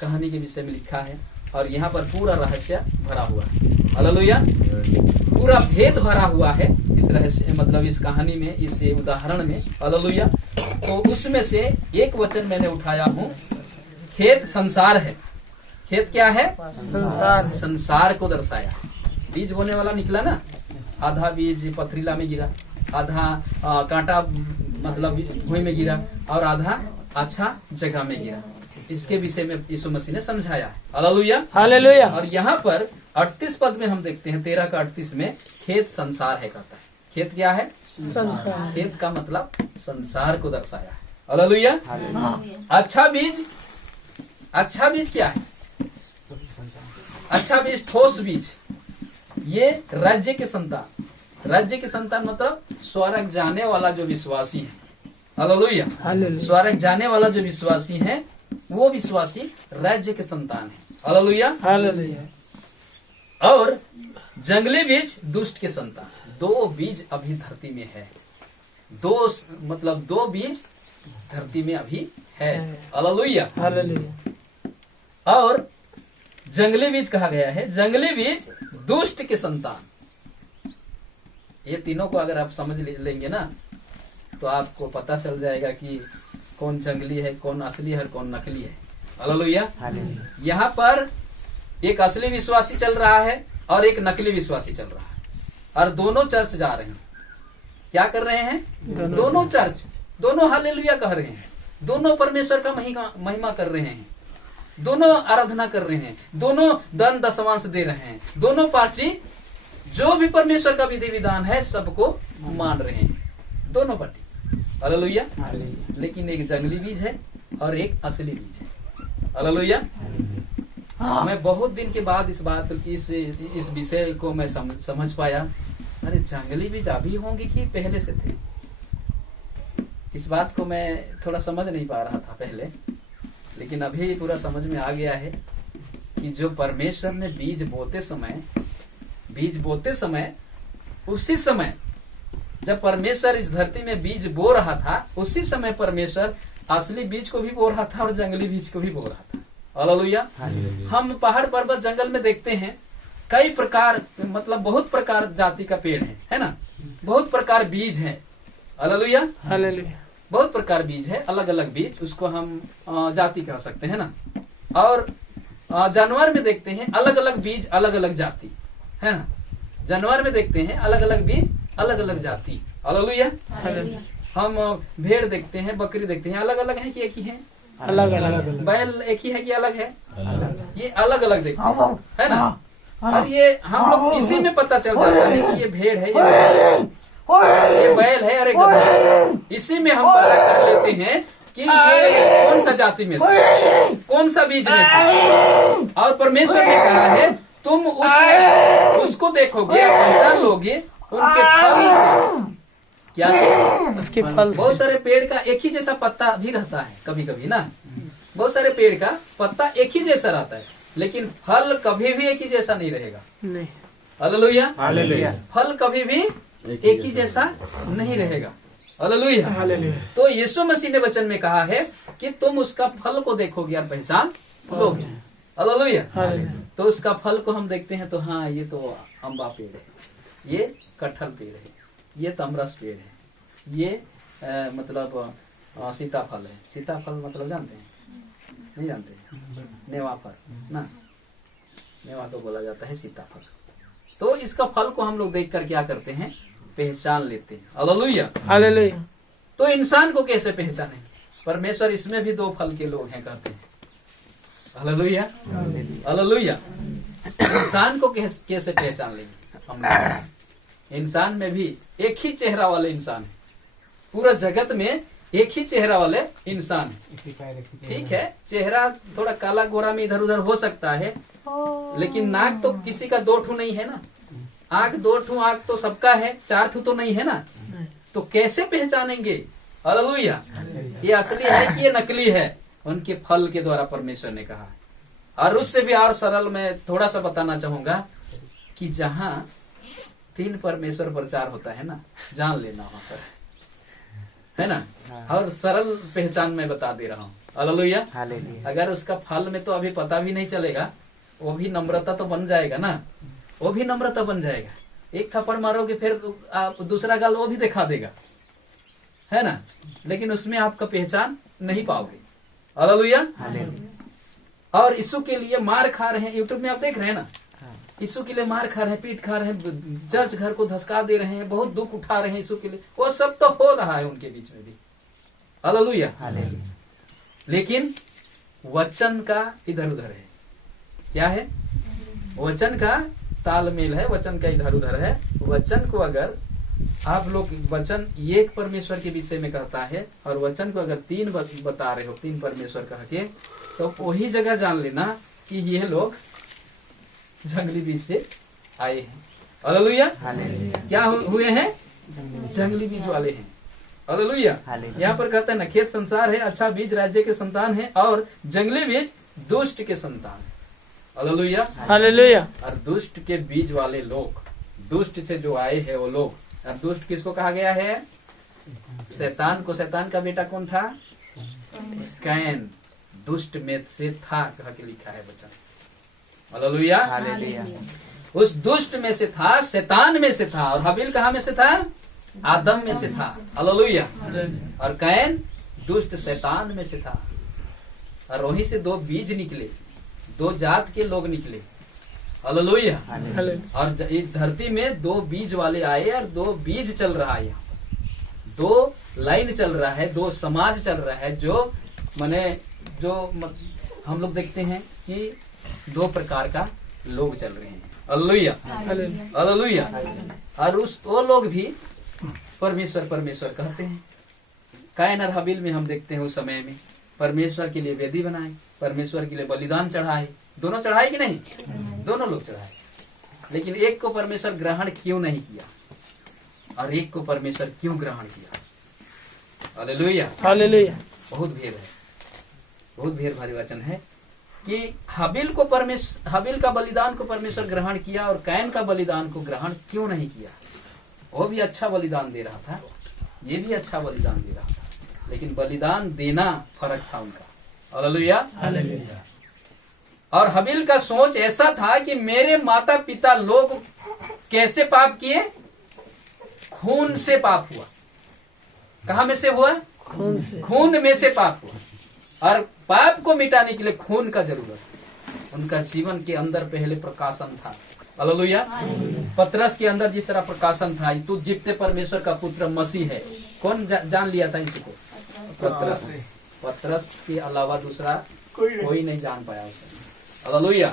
कहानी के विषय में लिखा है। और यहाँ पर पूरा रहस्य भरा हुआ है। हालेलुया। पूरा भेद भरा हुआ है इस रहस्य, मतलब इस कहानी में, इस उदाहरण में। हालेलुया। तो उसमें से एक वचन मैंने उठाया हूँ, खेत संसार है। खेत क्या है? संसार। संसार को दर्शाया। बीज बोने वाला निकला ना, आधा बीज पथरीला में गिरा, आधा कांटा मतलब भूमि में गिरा और आधा अच्छा जगह में गिरा। इसके विषय में यीशु मसीह ने समझाया है। हालेलुया। हालेलुया। और यहाँ पर 38 पद में हम देखते हैं, 13 का 38 में खेत संसार है कहता है। खेत क्या है? संसार। खेत का मतलब संसार को दर्शाया है। हालेलुया। अच्छा बीज, अच्छा बीज क्या है? अच्छा बीज, ठोस बीज, ये राज्य के संतान। राज्य के संतान मतलब स्वर्ग जाने वाला जो विश्वासी है। हालेलुया। हालेलुया। स्वर्ग जाने वाला जो विश्वासी है वो विश्वासी राज्य के संतान है। हालेलुया। हालेलुया। और जंगली बीज दुष्ट के संतान। 2 बीज अभी धरती में है, 2 बीज धरती में अभी है। हालेलुया। हालेलुया। और जंगली बीज कहा गया है, जंगली बीज दुष्ट के संतान। ये तीनों को अगर आप समझ लेंगे ना तो आपको पता चल जाएगा कि कौन जंगली है, कौन असली है, कौन नकली है। हालेलुया। यहाँ पर एक असली विश्वासी चल रहा है और एक नकली विश्वासी चल रहा है, और दोनों चर्च जा रहे हैं। क्या कर रहे हैं? दोनों चर्च, दोनों हालेलुया कह रहे हैं, दोनों परमेश्वर का महिमा कर रहे हैं, दोनों आराधना कर रहे हैं, दोनों दान दशमांश दे रहे हैं, दोनों पार्टी जो भी परमेश्वर का विधि विधान है सबको मान रहे हैं, दोनों पार्टी। हालेलुया। लेकिन एक जंगली बीज है और एक असली बीज है। हालेलुया। मैं बहुत दिन के बाद इस विषय को मैं समझ पाया। अरे जंगली बीज अभी होंगे कि पहले से थे? इस बात को मैं थोड़ा समझ नहीं पा रहा था पहले, लेकिन अभी पूरा समझ में आ गया है कि जो परमेश्वर ने बीज बोते समय उसी समय जब परमेश्वर इस धरती में बीज बो रहा था, उसी समय परमेश्वर असली बीज को भी बो रहा था और जंगली बीज को भी बो रहा था। हालेलुया। हम पहाड़ पर्वत जंगल में देखते हैं कई प्रकार, मतलब बहुत प्रकार जाति का पेड़ है ना, बहुत प्रकार बीज है। हालेलुया। बहुत प्रकार बीज है, अलग अलग बीज, उसको हम जाति कह सकते हैं ना। और जानवर में देखते हैं अलग अलग बीज, अलग अलग जाति, है ना। जानवर में देखते हैं अलग अलग बीज, अलग अलग जाति। हालेलुया। हम भेड़ देखते हैं, बकरी देखते हैं, अलग अलग है कि एक ही है? अलग अलग। बैल एक ही है कि अलग है? ये अलग अलग देखते हैं, है ना। और ये हम लोग इसी में पता चल जाता है कि ये भेड़ है, ये बैल है, अरे गधा है। इसी में हम पता कर लेते हैं कि ये कौन सा जाति में से, कौन सा बीज में से। और परमेश्वर ने कहा है तुम उसको देखोगे, पहचान लोगे उनके फल से। क्या से? उसके फल। बहुत सारे पेड़ का एक ही जैसा पत्ता भी रहता है कभी कभी ना, बहुत सारे पेड़ का पत्ता एक ही जैसा रहता है, लेकिन फल कभी भी एक ही जैसा नहीं रहेगा। नहीं। हालेलुया। फल कभी भी एक ही जैसा नहीं रहेगा। हालेलुया। तो यीशु मसीह ने वचन में कहा है कि तुम उसका फल को देखोगे और पहचान लोगे। हालेलुया। तो उसका फल को हम देखते हैं तो हाँ, ये तो अम्बा पेड़ है, ये कटहल पेड़ है, ये तमरस पेड़ है, ये मतलब सीताफल है। सीताफल मतलब जानते हैं? नहीं जानते? नेवा फल ना, नेवा तो बोला जाता है सीताफल। तो इसका फल को हम लोग देखकर क्या करते हैं? पहचान लेते हैं। हालेलुया। हालेलुया। तो इंसान को कैसे पहचानेंगे? परमेश्वर इसमें भी दो फल के लोग हैं कहते हैं। हालेलुया। हालेलुया। इंसान को कैसे पहचान लेंगे हम लोग? इंसान में भी एक ही चेहरा वाले इंसान है, पूरा जगत में एक ही चेहरा वाले इंसान है। ठीक है, चेहरा थोड़ा काला गोरा में इधर उधर हो सकता है, लेकिन नाक तो किसी का 2 ठू नहीं है ना, आंख 2 ठू आंख तो सबका है, 4 ठू तो नहीं है ना। तो कैसे पहचानेंगे? हालेलुया। ये असली है कि ये नकली है? उनके फल के द्वारा परमेश्वर ने कहा है। और उससे भी और सरल मैं थोड़ा सा बताना चाहूंगा कि जहाँ 3 परमेश्वर प्रचार होता है ना, जान लेना वहां पर, है ना। और सरल पहचान मैं बता दे रहा हूँ। हालेलुया। अगर उसका फल में तो अभी पता भी नहीं चलेगा, वो भी नम्रता तो बन जाएगा ना, वो भी नम्रता बन जाएगा। एक थप्पड़ मारोगे फिर आप दूसरा गाल वो भी दिखा देगा, है ना, लेकिन उसमें आपका पहचान नहीं पाओगे। हालेलुया। और यीशु के लिए मार खा रहे हैं, यूट्यूब में आप देख रहे हैं ना, यीशु के लिए मार खा रहे हैं, पीट खा रहे हैं, जज घर को धसका दे रहे हैं, बहुत दुख उठा रहे हैं यीशु के लिए, वो सब तो हो रहा है उनके बीच में भी। हालेलुया। लेकिन वचन का इधर उधर है। क्या है? वचन का तालमेल है, वचन का इधर उधर है। वचन को अगर आप लोग, वचन एक परमेश्वर के विषय में कहता है और वचन को अगर 3 बता रहे हो, 3 परमेश्वर कह के, तो वही जगह जान लेना कि ये लोग जंगली बीज से आए हैं। हालेलुया। क्या हुए हैं? जंगली बीज वाले हैं। हालेलुया। यहाँ पर कहता है ना, खेत संसार है, अच्छा बीज राज्य के संतान है और जंगली बीज दुष्ट के संतान है। हालेलुया। हालेलुया। और दुष्ट के बीज वाले लोग, दुष्ट से जो आए हैं वो लोग। और दुष्ट किसको कहा गया है? शैतान को। शैतान का बेटा कौन था? कैन। दुष्ट में से था कह के लिखा है वचन। हालेलुया। उस दुष्ट में से था, शैतान में से था। और हबील कहाँ में से था? आदम में से था। हालेलुया। और कैन दुष्ट शैतान में से था। और वहीं से 2 बीज निकले, 2 जात के लोग निकले। हालेलुया। और इस धरती में 2 बीज वाले आए और 2 बीज चल रहा है यहाँ, 2 लाइन चल रहा है, 2 समाज चल रहा है। जो हम लोग देखते हैं कि 2 प्रकार का लोग चल रहे हैं। हालेलुया। हालेलुया। और वो लोग भी परमेश्वर परमेश्वर कहते हैं। कैन और हबील में हम देखते हैं उस समय में परमेश्वर के लिए वेदी बनाए, परमेश्वर के लिए बलिदान चढ़ाए। दोनों चढ़ाए कि नहीं? दोनों लोग चढ़ाए। लेकिन एक को परमेश्वर ग्रहण क्यों नहीं किया और एक को परमेश्वर क्यों ग्रहण किया? Hallelujah, hallelujah. बहुत भेद है, बहुत भेद भारी वचन है कि हाबिल का बलिदान को परमेश्वर ग्रहण किया और कैन का बलिदान को ग्रहण क्यों नहीं किया? वो भी अच्छा बलिदान दे रहा था, ये भी अच्छा बलिदान दे रहा था, लेकिन बलिदान देना फर्क था उनका। Hallelujah, hallelujah. और हाबिल का सोच ऐसा था कि मेरे माता पिता लोग कैसे पाप किए? खून से पाप हुआ। कहां में से हुआ? खून से। खून में से पाप हुआ, और पाप को मिटाने के लिए खून का जरूरत है। उनका जीवन के अंदर पहले प्रकाशन था। हालेलुया। पतरस के अंदर जिस तरह प्रकाशन था, तू जीवते परमेश्वर का पुत्र मसीह है, कौन जान लिया था इसको? पतरस। पतरस के अलावा दूसरा कोई नहीं जान पाया उसे। हालेलुया।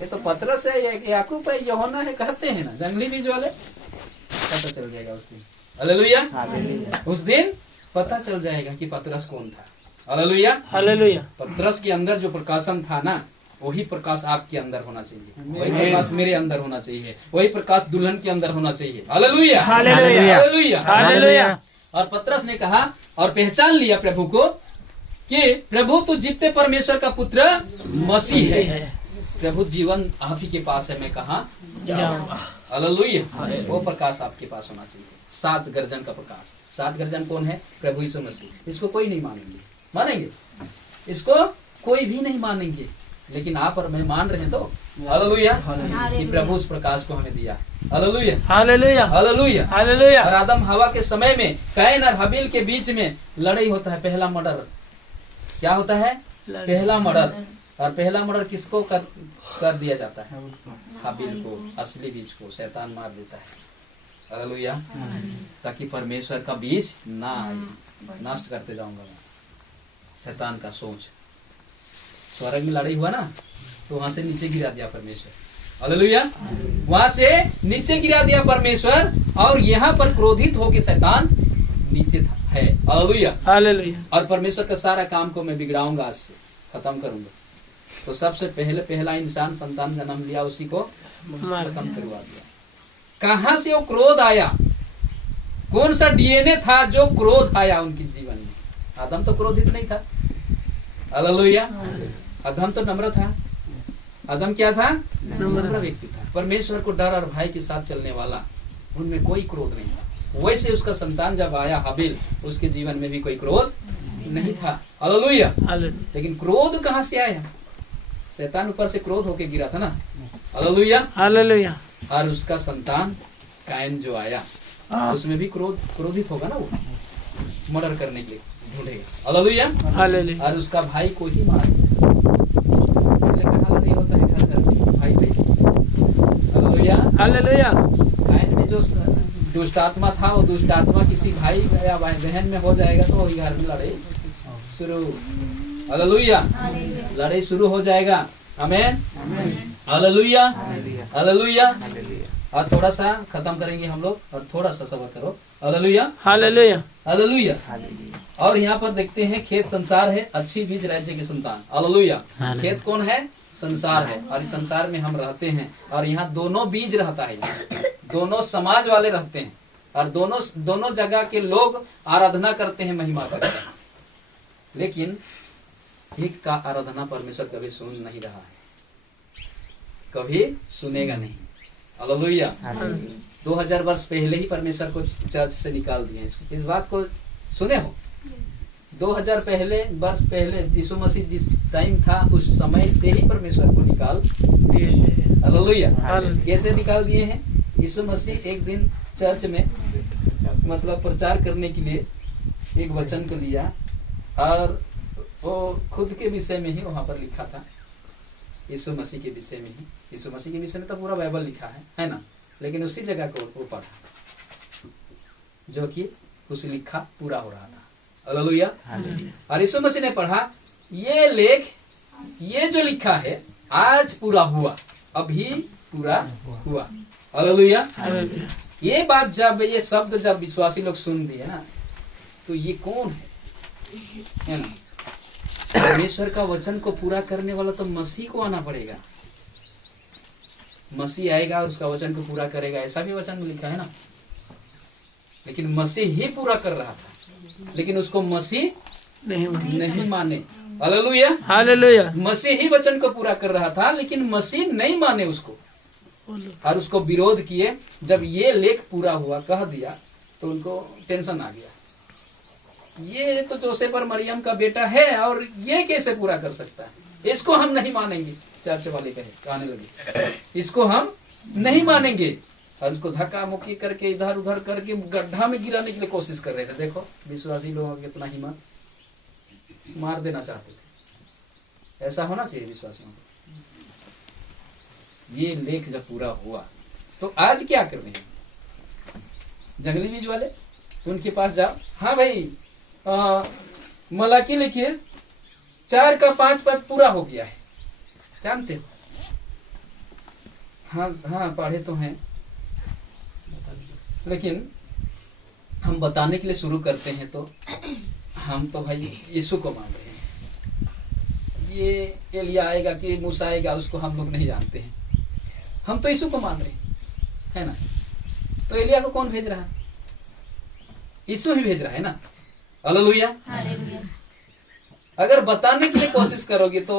ये तो पतरस है, याकूब है, यूहन्ना है, कहते हैं ना जंगली बीज वाले। पता चल जाएगा उस दिन। हालेलुया। उस दिन पता चल जाएगा कि पतरस कौन था। Hallelujah, hallelujah. पतरस के अंदर जो प्रकाशन था ना, वही प्रकाश आपके अंदर होना चाहिए, वही प्रकाश मेरे अंदर होना चाहिए, वही प्रकाश दुल्हन के अंदर होना चाहिए। Hallelujah, hallelujah, hallelujah, hallelujah. और पतरस ने कहा और पहचान लिया प्रभु को कि प्रभु तू जीवते परमेश्वर का पुत्र मसीह है। प्रभु जीवन आप ही के पास है, मैं कहा जाऊंगा। हालेलुया। वो प्रकाश आपके पास होना चाहिए, 7 गर्जन का प्रकाश। 7 गर्जन कौन है? प्रभु यीशु मसीह। इसको कोई नहीं मानेंगे, इसको कोई भी नहीं मानेंगे, लेकिन आप और मैं मान रहे हैं तो हालेलुया कि प्रभु उस प्रकाश को हमें दिया। Hallelujah, hallelujah, hallelujah, hallelujah. और आदम हवा के समय में कैन और हाबिल के बीच में लड़ाई होता है, पहला मर्डर। क्या होता है? पहला मर्डर। और पहला मर्डर किसको कर दिया जाता है? हाबिल को, असली बीज को शैतान मार देता है। हालेलुया, ताकि परमेश्वर का बीज ना आए। नष्ट करते जाऊंगा मैं। शैतान का सोच, स्वर्ग में लड़ाई हुआ ना, तो वहां से नीचे गिरा दिया परमेश्वर। हालेलुया, वहां से नीचे गिरा दिया परमेश्वर, और यहाँ पर क्रोधित होके शैतान नीचे है। Hallelujah, hallelujah. और परमेश्वर का सारा काम को मैं बिगड़ाऊंगा, आज से खत्म करूंगा। तो सबसे पहला इंसान संतान जन्म लिया, उसी को खत्म करवा दिया। कहां से वो क्रोध आया? कौन सा डीएनए था जो क्रोध आया उनके जीवन में? आदम तो क्रोधित नहीं था। हालेलुया, आदम तो नम्र था। आदम क्या था? नम्र व्यक्ति था, परमेश्वर को डर और भाई के साथ चलने वाला। उनमें कोई क्रोध नहीं था। वैसे उसका संतान जब आया हाबिल, उसके जीवन में भी कोई क्रोध नहीं था। हालेलुया। लेकिन क्रोध कहां से आया? शैतान ऊपर से क्रोध होके गिरा था ना। Hallelujah, hallelujah. और उसका संतान कैन जो आया, उसमें भी क्रोधित होगा ना, वो मर्डर करने के लिए ढूंढेगा। Hallelujah, hallelujah. और उसका भाई को ही मार दिया। पहले कहा नहीं होता है घर में भाई भाई से। Hallelujah, hallelujah. कैन में जो दुष्ट आत्मा था, वो दुष्ट आत्मा किसी भाई या बहन में हो जाएगा तो वही घर में लड़ाई शुरू। हालेलुया, लड़ाई शुरू हो जाएगा। आमीन, हालेलुया, हालेलुया। और थोड़ा सा खत्म करेंगे हम लोग, और थोड़ा सा सबर करो। Hallelujah, hallelujah, hallelujah. और यहाँ पर देखते हैं, खेत संसार है, अच्छी बीज राज्य की संतान। हालेलुया। खेत कौन है? संसार है, और इस संसार में हम रहते हैं, और यहाँ दोनों बीज रहता है, दोनों समाज वाले रहते हैं, और दोनों जगह के लोग आराधना करते हैं, महिमा करते हैं। लेकिन एक का आराधना परमेश्वर कभी सुन नहीं रहा है, कभी सुनेगा नहीं। हालेलुया। 2000 वर्ष पहले ही परमेश्वर को चर्च से निकाल दिया। इस बात को सुने हो? 2000 वर्ष पहले यीशु मसीह जिस टाइम था, उस समय से ही परमेश्वर को निकाल दिए थे। हालेलुया। कैसे निकाल दिए हैं? यीशु मसीह एक दिन चर्च में मतलब प्रचार करने के लिए एक वचन को लिया, और वो खुद के विषय में ही वहां पर लिखा था, यीशु मसीह के विषय में ही। यीशु मसीह के विषय में तो पूरा बाइबल लिखा है ना, लेकिन उसी जगह को वो पढ़ा जो कि उस लिखा पूरा हो रहा था। हालेलुया। और यीशु मसीह ने पढ़ा, ये लेख, ये जो लिखा है आज पूरा हुआ, अभी पूरा हुआ। हालेलुया। ये बात जब, ये शब्द जब विश्वासी लोग सुन दिए ना, तो ये कौन है ना, परमेश्वर का वचन को पूरा करने वाला तो मसीह को आना पड़ेगा। मसीह आएगा और उसका वचन को पूरा करेगा, ऐसा भी वचन में लिखा है ना। लेकिन मसीह ही पूरा कर रहा था, लेकिन उसको मसीह नहीं माने। Hallelujah, hallelujah. मसीह ही वचन को पूरा कर रहा था, लेकिन मसीह नहीं माने उसको और उसको विरोध किए। जब ये लेख पूरा हुआ, कह दिया, तो उनको टेंशन आ गया। ये तो जोसेफ और मरियम का बेटा है और ये कैसे पूरा कर सकता है, इसको हम नहीं मानेंगे। चर्च वाले कहने लगे, इसको हम नहीं मानेंगे। और उसको धक्का मुक्की करके इधर उधर करके गड्ढा में गिराने के लिए कोशिश कर रहे थे। देखो विश्वासी लोगों की कितना हिम्मत, मार देना चाहते थे। ऐसा होना चाहिए विश्वासियों को। ये लेख जब पूरा हुआ तो आज क्या कर रहे हैं जंगली बीज वाले, उनके पास जाओ। हाँ भाई, मलाकी लिखिए 4 का 5 पद पूरा हो गया है, जानते हो? हाँ हाँ, पढ़े तो हैं, लेकिन हम बताने के लिए शुरू करते हैं तो हम तो भाई यीशु को मान रहे हैं। ये एलिया आएगा कि मूसा आएगा, उसको हम लोग नहीं जानते हैं। हम तो यीशु को मान रहे हैं, है ना। तो एलिया को कौन भेज रहा है? यीशु ही भेज रहा है ना। हालेलुया। अगर बताने के लिए कोशिश करोगे तो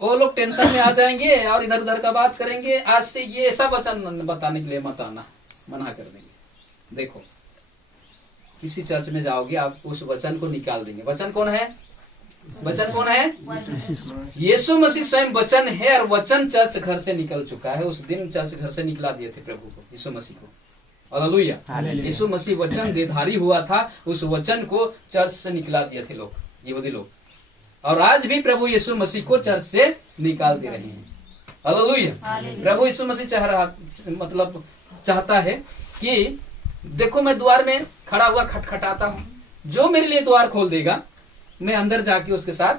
वो लोग टेंशन में आ जाएंगे और इधर उधर का बात करेंगे। आज से ये ऐसा वचन बताने के लिए मत आना, मना कर देंगे। देखो, किसी चर्च में जाओगे, आप उस वचन को निकाल देंगे। वचन कौन है? वचन कौन है? यीशु मसीह स्वयं वचन है और वचन चर्च घर से निकल चुका है। उस दिन चर्च घर से निकला दिए थे प्रभु को, यीशु मसीह को। हालेलुया। यीशु मसीह वचन देधारी हुआ था, उस वचन को चर्च से निकला दिए थे लोग, यहूदी लोग। और आज भी प्रभु यीशु मसीह को चर्च से निकाल दे रहे हैं। हालेलुया। प्रभु यीशु मसीह चाहता है कि देखो, मैं द्वार में खड़ा हुआ खटखटाता हूँ, जो मेरे लिए द्वार खोल देगा मैं अंदर जाके उसके साथ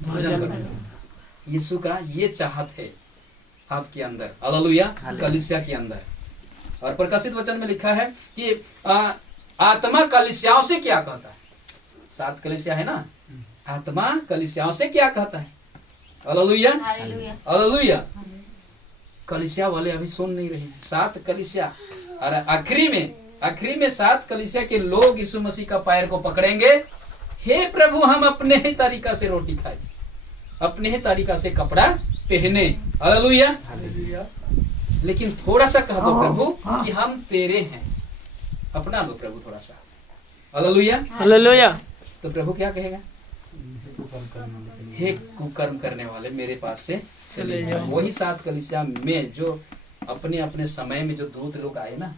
भोजन करूंगा। यीशु का ये चाहत है आपके अंदर, हालेलुया, कलीसिया के अंदर। और प्रकाशित वचन में लिखा है कि आत्मा कलीसियाओं से क्या कहता है। 7 कलीसिया है ना, आत्मा कलीसियाओं से क्या कहता है। Hallelujah, hallelujah. कलीसिया वाले अभी सुन नहीं रहे हैं। 7 कलीसिया, और आखिरी में 7 कलीसिया के लोग यीशु मसीह का पैर को पकड़ेंगे। हे प्रभु, हम अपने ही तरीका से रोटी खाए, अपने ही तरीका से कपड़ा पहने। हालेलुया। लेकिन थोड़ा सा कह दो प्रभु कि हम तेरे हैं, अपना लो प्रभु थोड़ा सा। Hallelujah, hallelujah. तो प्रभु क्या कहेगा? हे कुकर्म करने वाले, मेरे पास से चले जाओ। वही 7 कलीसिया में जो अपने अपने समय में जो दूत लोग आए ना,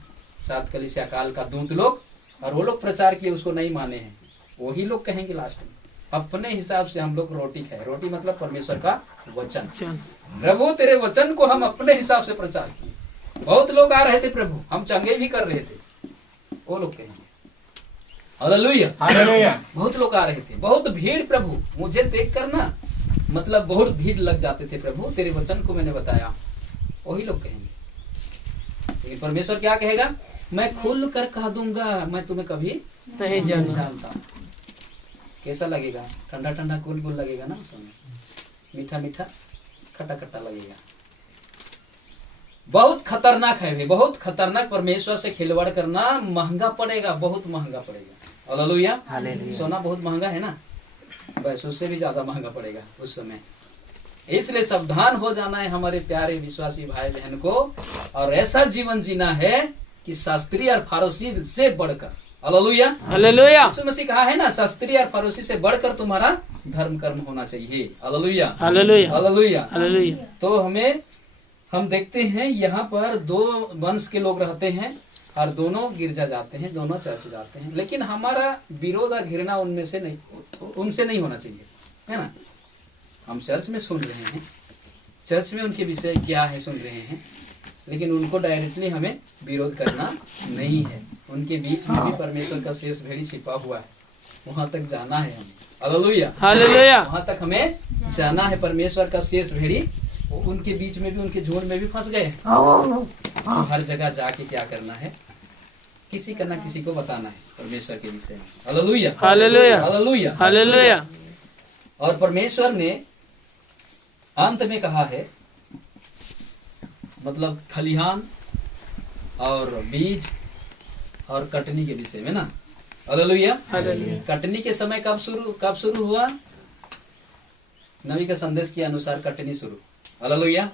7 कलीसिया काल का दूत लोग, और वो लोग प्रचार किए, उसको नहीं माने हैं, वही लोग कहेंगे लास्ट में, अपने हिसाब से हम लोग रोटी खाए। रोटी मतलब परमेश्वर का वचन। प्रभु तेरे वचन को हम अपने हिसाब से प्रचार किए। बहुत लोग आ रहे थे प्रभु, हम चंगे भी कर रहे थे, वो लोग कहेंगे। Hallelujah, hallelujah. बहुत लोग आ रहे थे, बहुत भीड़ प्रभु, मुझे देख कर ना, मतलब बहुत भीड़ लग जाते थे प्रभु, तेरे वचन को मैंने बताया, वही लोग कहेंगे। लेकिन परमेश्वर क्या कहेगा? मैं खुल कर कह दूंगा, मैं तुम्हें कभी नहीं जानता। कैसा लगेगा? ठंडा ठंडा गुल गुल लगेगा ना, उसमें मीठा मीठा खट्टा खट्टा लगेगा। बहुत खतरनाक है भाई, बहुत खतरनाक। परमेश्वर से खिलवाड़ करना महंगा पड़ेगा, बहुत महंगा पड़ेगा। हालेलुया। सोना बहुत महंगा है ना, बस उससे भी ज्यादा महंगा पड़ेगा उस समय। इसलिए सावधान हो जाना है हमारे प्यारे विश्वासी भाई बहन को, और ऐसा जीवन जीना है कि शास्त्री और फारोसी से बढ़कर। Hallelujah, hallelujah. यीशु मसीह कहा है ना, शास्त्री और फारोसी से बढ़कर तुम्हारा धर्म कर्म होना चाहिए। Hallelujah, hallelujah, hallelujah, hallelujah. तो हम देखते हैं यहाँ पर 2 वंश के लोग रहते हैं और दोनों गिरजा जाते हैं, दोनों चर्च जाते हैं, लेकिन हमारा विरोध और घृणा उनसे नहीं होना चाहिए, है ना। हम चर्च में सुन रहे हैं, चर्च में उनके विषय क्या है सुन रहे हैं, लेकिन उनको डायरेक्टली हमें विरोध करना नहीं है। उनके बीच में भी परमेश्वर का शेष भेड़ी छिपा हुआ है, वहां तक जाना है हमें। Hallelujah, hallelujah. वहां तक हमें जाना है। परमेश्वर का शेष भेड़ी उनके बीच में भी, उनके झुंड में भी फंस गए। तो हर जगह जाके क्या करना है? किसी का ना किसी को बताना है परमेश्वर के विषय में। Hallelujah, hallelujah, hallelujah, hallelujah. और परमेश्वर ने अंत में कहा है, मतलब खलिहान और बीज और कटनी के विषय में ना। हालेलुया। कटनी के समय कब शुरू हुआ? नबी के संदेश के अनुसार कटनी शुरू। हालेलुया।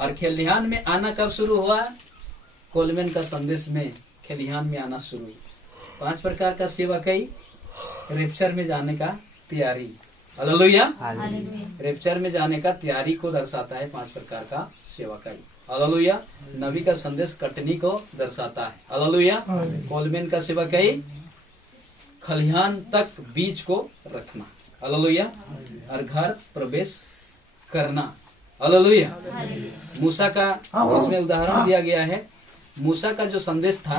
और खलिहान में आना कब शुरू हुआ? कोलमैन का संदेश में खलिहान में आना शुरू। 5 प्रकार का सेवकाई, रेप्चर में जाने का तैयारी। हालेलुया। रेप्चर में जाने का तैयारी को दर्शाता है 5 प्रकार का सेवकाई। हालेलुया। नबी का संदेश कटनी को दर्शाता है। हालेलुया। कोलमैन का सेवकाई खलिहान तक बीज को रखना। हालेलुया। और घर प्रवेश करना। हालेलुया। मूसा का इसमें उदाहरण दिया गया है। मूसा का जो संदेश था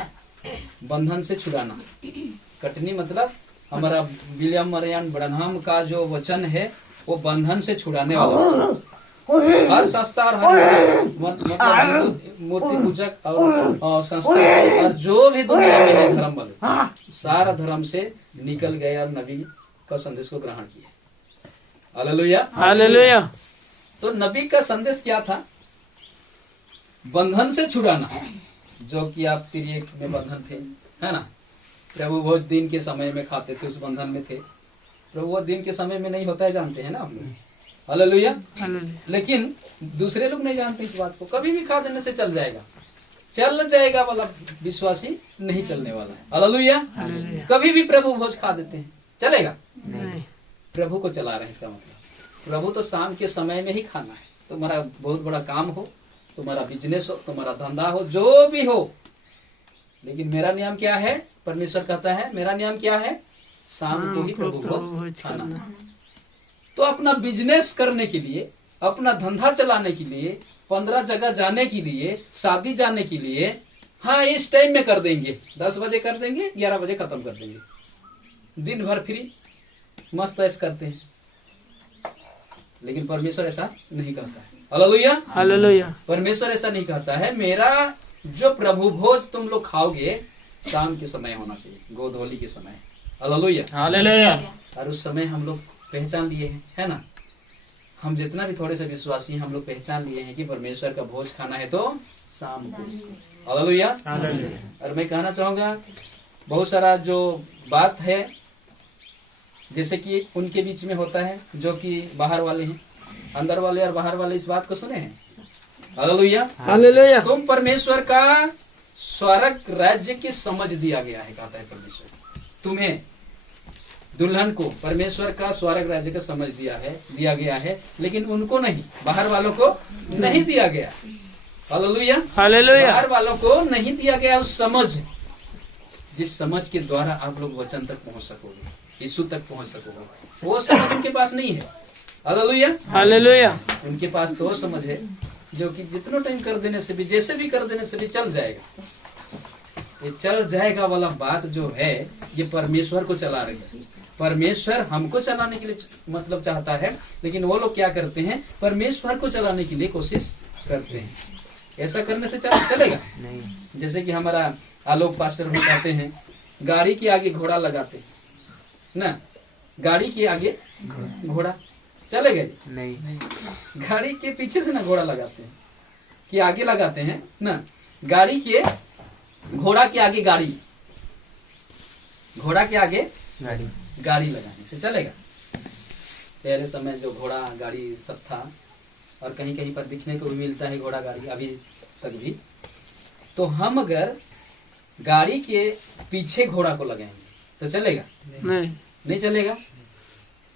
बंधन से छुड़ाना। कटनी मतलब हमारा विलियम मरियन ब्रनहम का जो वचन है वो बंधन से छुड़ाने वाला। हर संस्था और हर मतलब मूर्ति पूजक और संस्था से और जो भी दुनिया में है धर्म वाले सारा धर्म से निकल गए और नबी का संदेश को ग्रहण किया। हालेलुया। हालेलुया। तो नबी का संदेश क्या था? बंधन से छुड़ाना। जो कि आप तिरियक में बंधन थे, है ना। प्रभु भोज दिन के समय में खाते थे, उस बंधन में थे। प्रभु वो दिन के समय में नहीं होता है, जानते हैं ना हम लोग। हालेलुया। लेकिन दूसरे लोग नहीं जानते इस बात को। कभी भी खा देने से चल जाएगा वाला विश्वासी नहीं चलने वाला है। हालेलुया। कभी भी प्रभु भोज खा देते हैं, चलेगा? प्रभु को चला रहे हैं, इसका मतलब प्रभु तो शाम के समय में ही खाना है। तुम्हारा बहुत बड़ा काम हो, तुम्हारा बिजनेस हो, तुम्हारा धंधा हो, जो भी हो, लेकिन मेरा नियम क्या है? परमेश्वर कहता है मेरा नियम क्या है? शाम को ही प्रभु को खाना है। तो अपना बिजनेस करने के लिए, अपना धंधा चलाने के लिए, 15 जगह जाने के लिए, शादी जाने के लिए, हाँ इस टाइम में कर देंगे, 10 बजे कर देंगे, 11 बजे खत्म कर देंगे, दिन भर फ्री मस्त ऐश करते हैं। लेकिन परमेश्वर ऐसा नहीं कहता है। हालेलुया। हालेलुया। परमेश्वर ऐसा नहीं कहता है। मेरा जो प्रभु भोज तुम लोग खाओगे शाम के समय होना चाहिए, गोधूली के समय। हालेलुया। हालेलुया। और उस समय हम लोग पहचान लिए हैं, है ना। हम जितना भी थोड़े से विश्वासी हैं, हम लोग पहचान लिए हैं कि परमेश्वर का भोज खाना है तो शाम को। हालेलुया। और मैं कहना चाहूंगा बहुत सारा जो बात है जैसे कि उनके बीच में होता है, जो कि बाहर वाले हैं, अंदर वाले और बाहर वाले इस बात को सुने हैं। हालेलुया। हालेलुया। तुम परमेश्वर का स्वर्ग राज्य की समझ दिया गया है, कहता है परमेश्वर। तुम्हें दुल्हन को परमेश्वर का स्वर्ग राज्य का समझ दिया गया है, लेकिन उनको नहीं, बाहर वालों को नहीं दिया गया। हालेलुया। हालेलुया। बाहर वालों को नहीं दिया गया उस समझ, जिस समझ के द्वारा आप लोग वचन तक पहुंच सकोगे, यीशु तक पहुंच सकोगे। वो समझ उनके पास नहीं है। हालेलुया। हालेलुया। उनके पास तो समझ है जो कि जितना टाइम कर देने से भी, जैसे भी कर देने से भी चल जाएगा। ये चल जाएगा वाला बात जो है, ये परमेश्वर को चला रही है। परमेश्वर हमको चलाने के लिए मतलब चाहता है, लेकिन वो लोग क्या करते हैं? परमेश्वर को चलाने के लिए कोशिश करते हैं। ऐसा करने से चलेगा नहीं। जैसे कि हमारा आलोक पास्टर भी कहते हैं, गाड़ी के आगे घोड़ा लगाते हैं ना, गाड़ी के आगे घोड़ा चलेगा नहीं। गाड़ी के पीछे से ना घोड़ा लगाते हैं कि आगे लगाते हैं ना, गाड़ी के घोड़ा के आगे गाड़ी, घोड़ा के आगे गाड़ी लगाने से चलेगा। पहले समय जो घोड़ा गाड़ी सब था, और कहीं कहीं पर दिखने को भी मिलता है घोड़ा गाड़ी अभी तक भी। तो हम अगर गाड़ी के पीछे घोड़ा को लगाएंगे तो चलेगा नहीं चलेगा।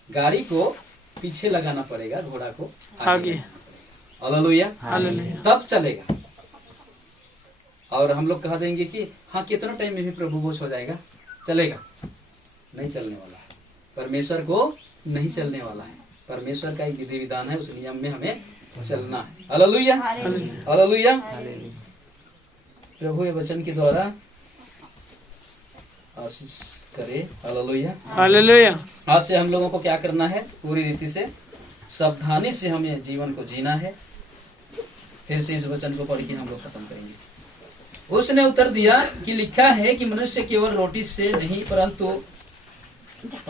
गाड़ी को पीछे लगाना पड़ेगा, घोड़ा को आगे। हालेलुया। तब चलेगा। और हम लोग कह देंगे कि हाँ कितना टाइम में भी प्रभु भोज हो जाएगा, चलेगा नहीं चलने वाला है। परमेश्वर को नहीं चलने वाला है। परमेश्वर का एक विधि विधान है, उस नियम में हमें चलना है। हालेलुया। हालेलुया। प्रभु ये वचन के द्वारा आशीष करे। हालेलुया। हालेलुया। आज से हम लोगों को क्या करना है? पूरी रीति से सावधानी से हमें जीवन को जीना है। फिर से इस वचन को पढ़ के हम लोग खत्म करेंगे। उसने उत्तर दिया कि लिखा है कि मनुष्य केवल रोटी से नहीं परंतु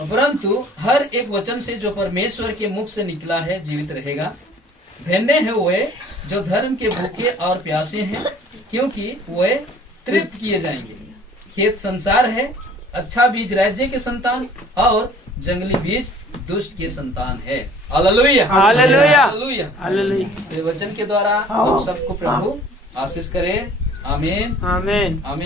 परंतु हर एक वचन से जो परमेश्वर के मुख से निकला है जीवित रहेगा। धन्य है वे जो धर्म के भूखे और प्यासे हैं, क्योंकि वे तृप्त किए जाएंगे। खेत संसार है, अच्छा बीज राज्य के संतान और जंगली बीज दुष्ट के संतान है। Hallelujah, hallelujah, hallelujah, hallelujah. तो वचन के द्वारा हम सबको प्रभु आशीष करे। आमीन, आमीन। आमीन।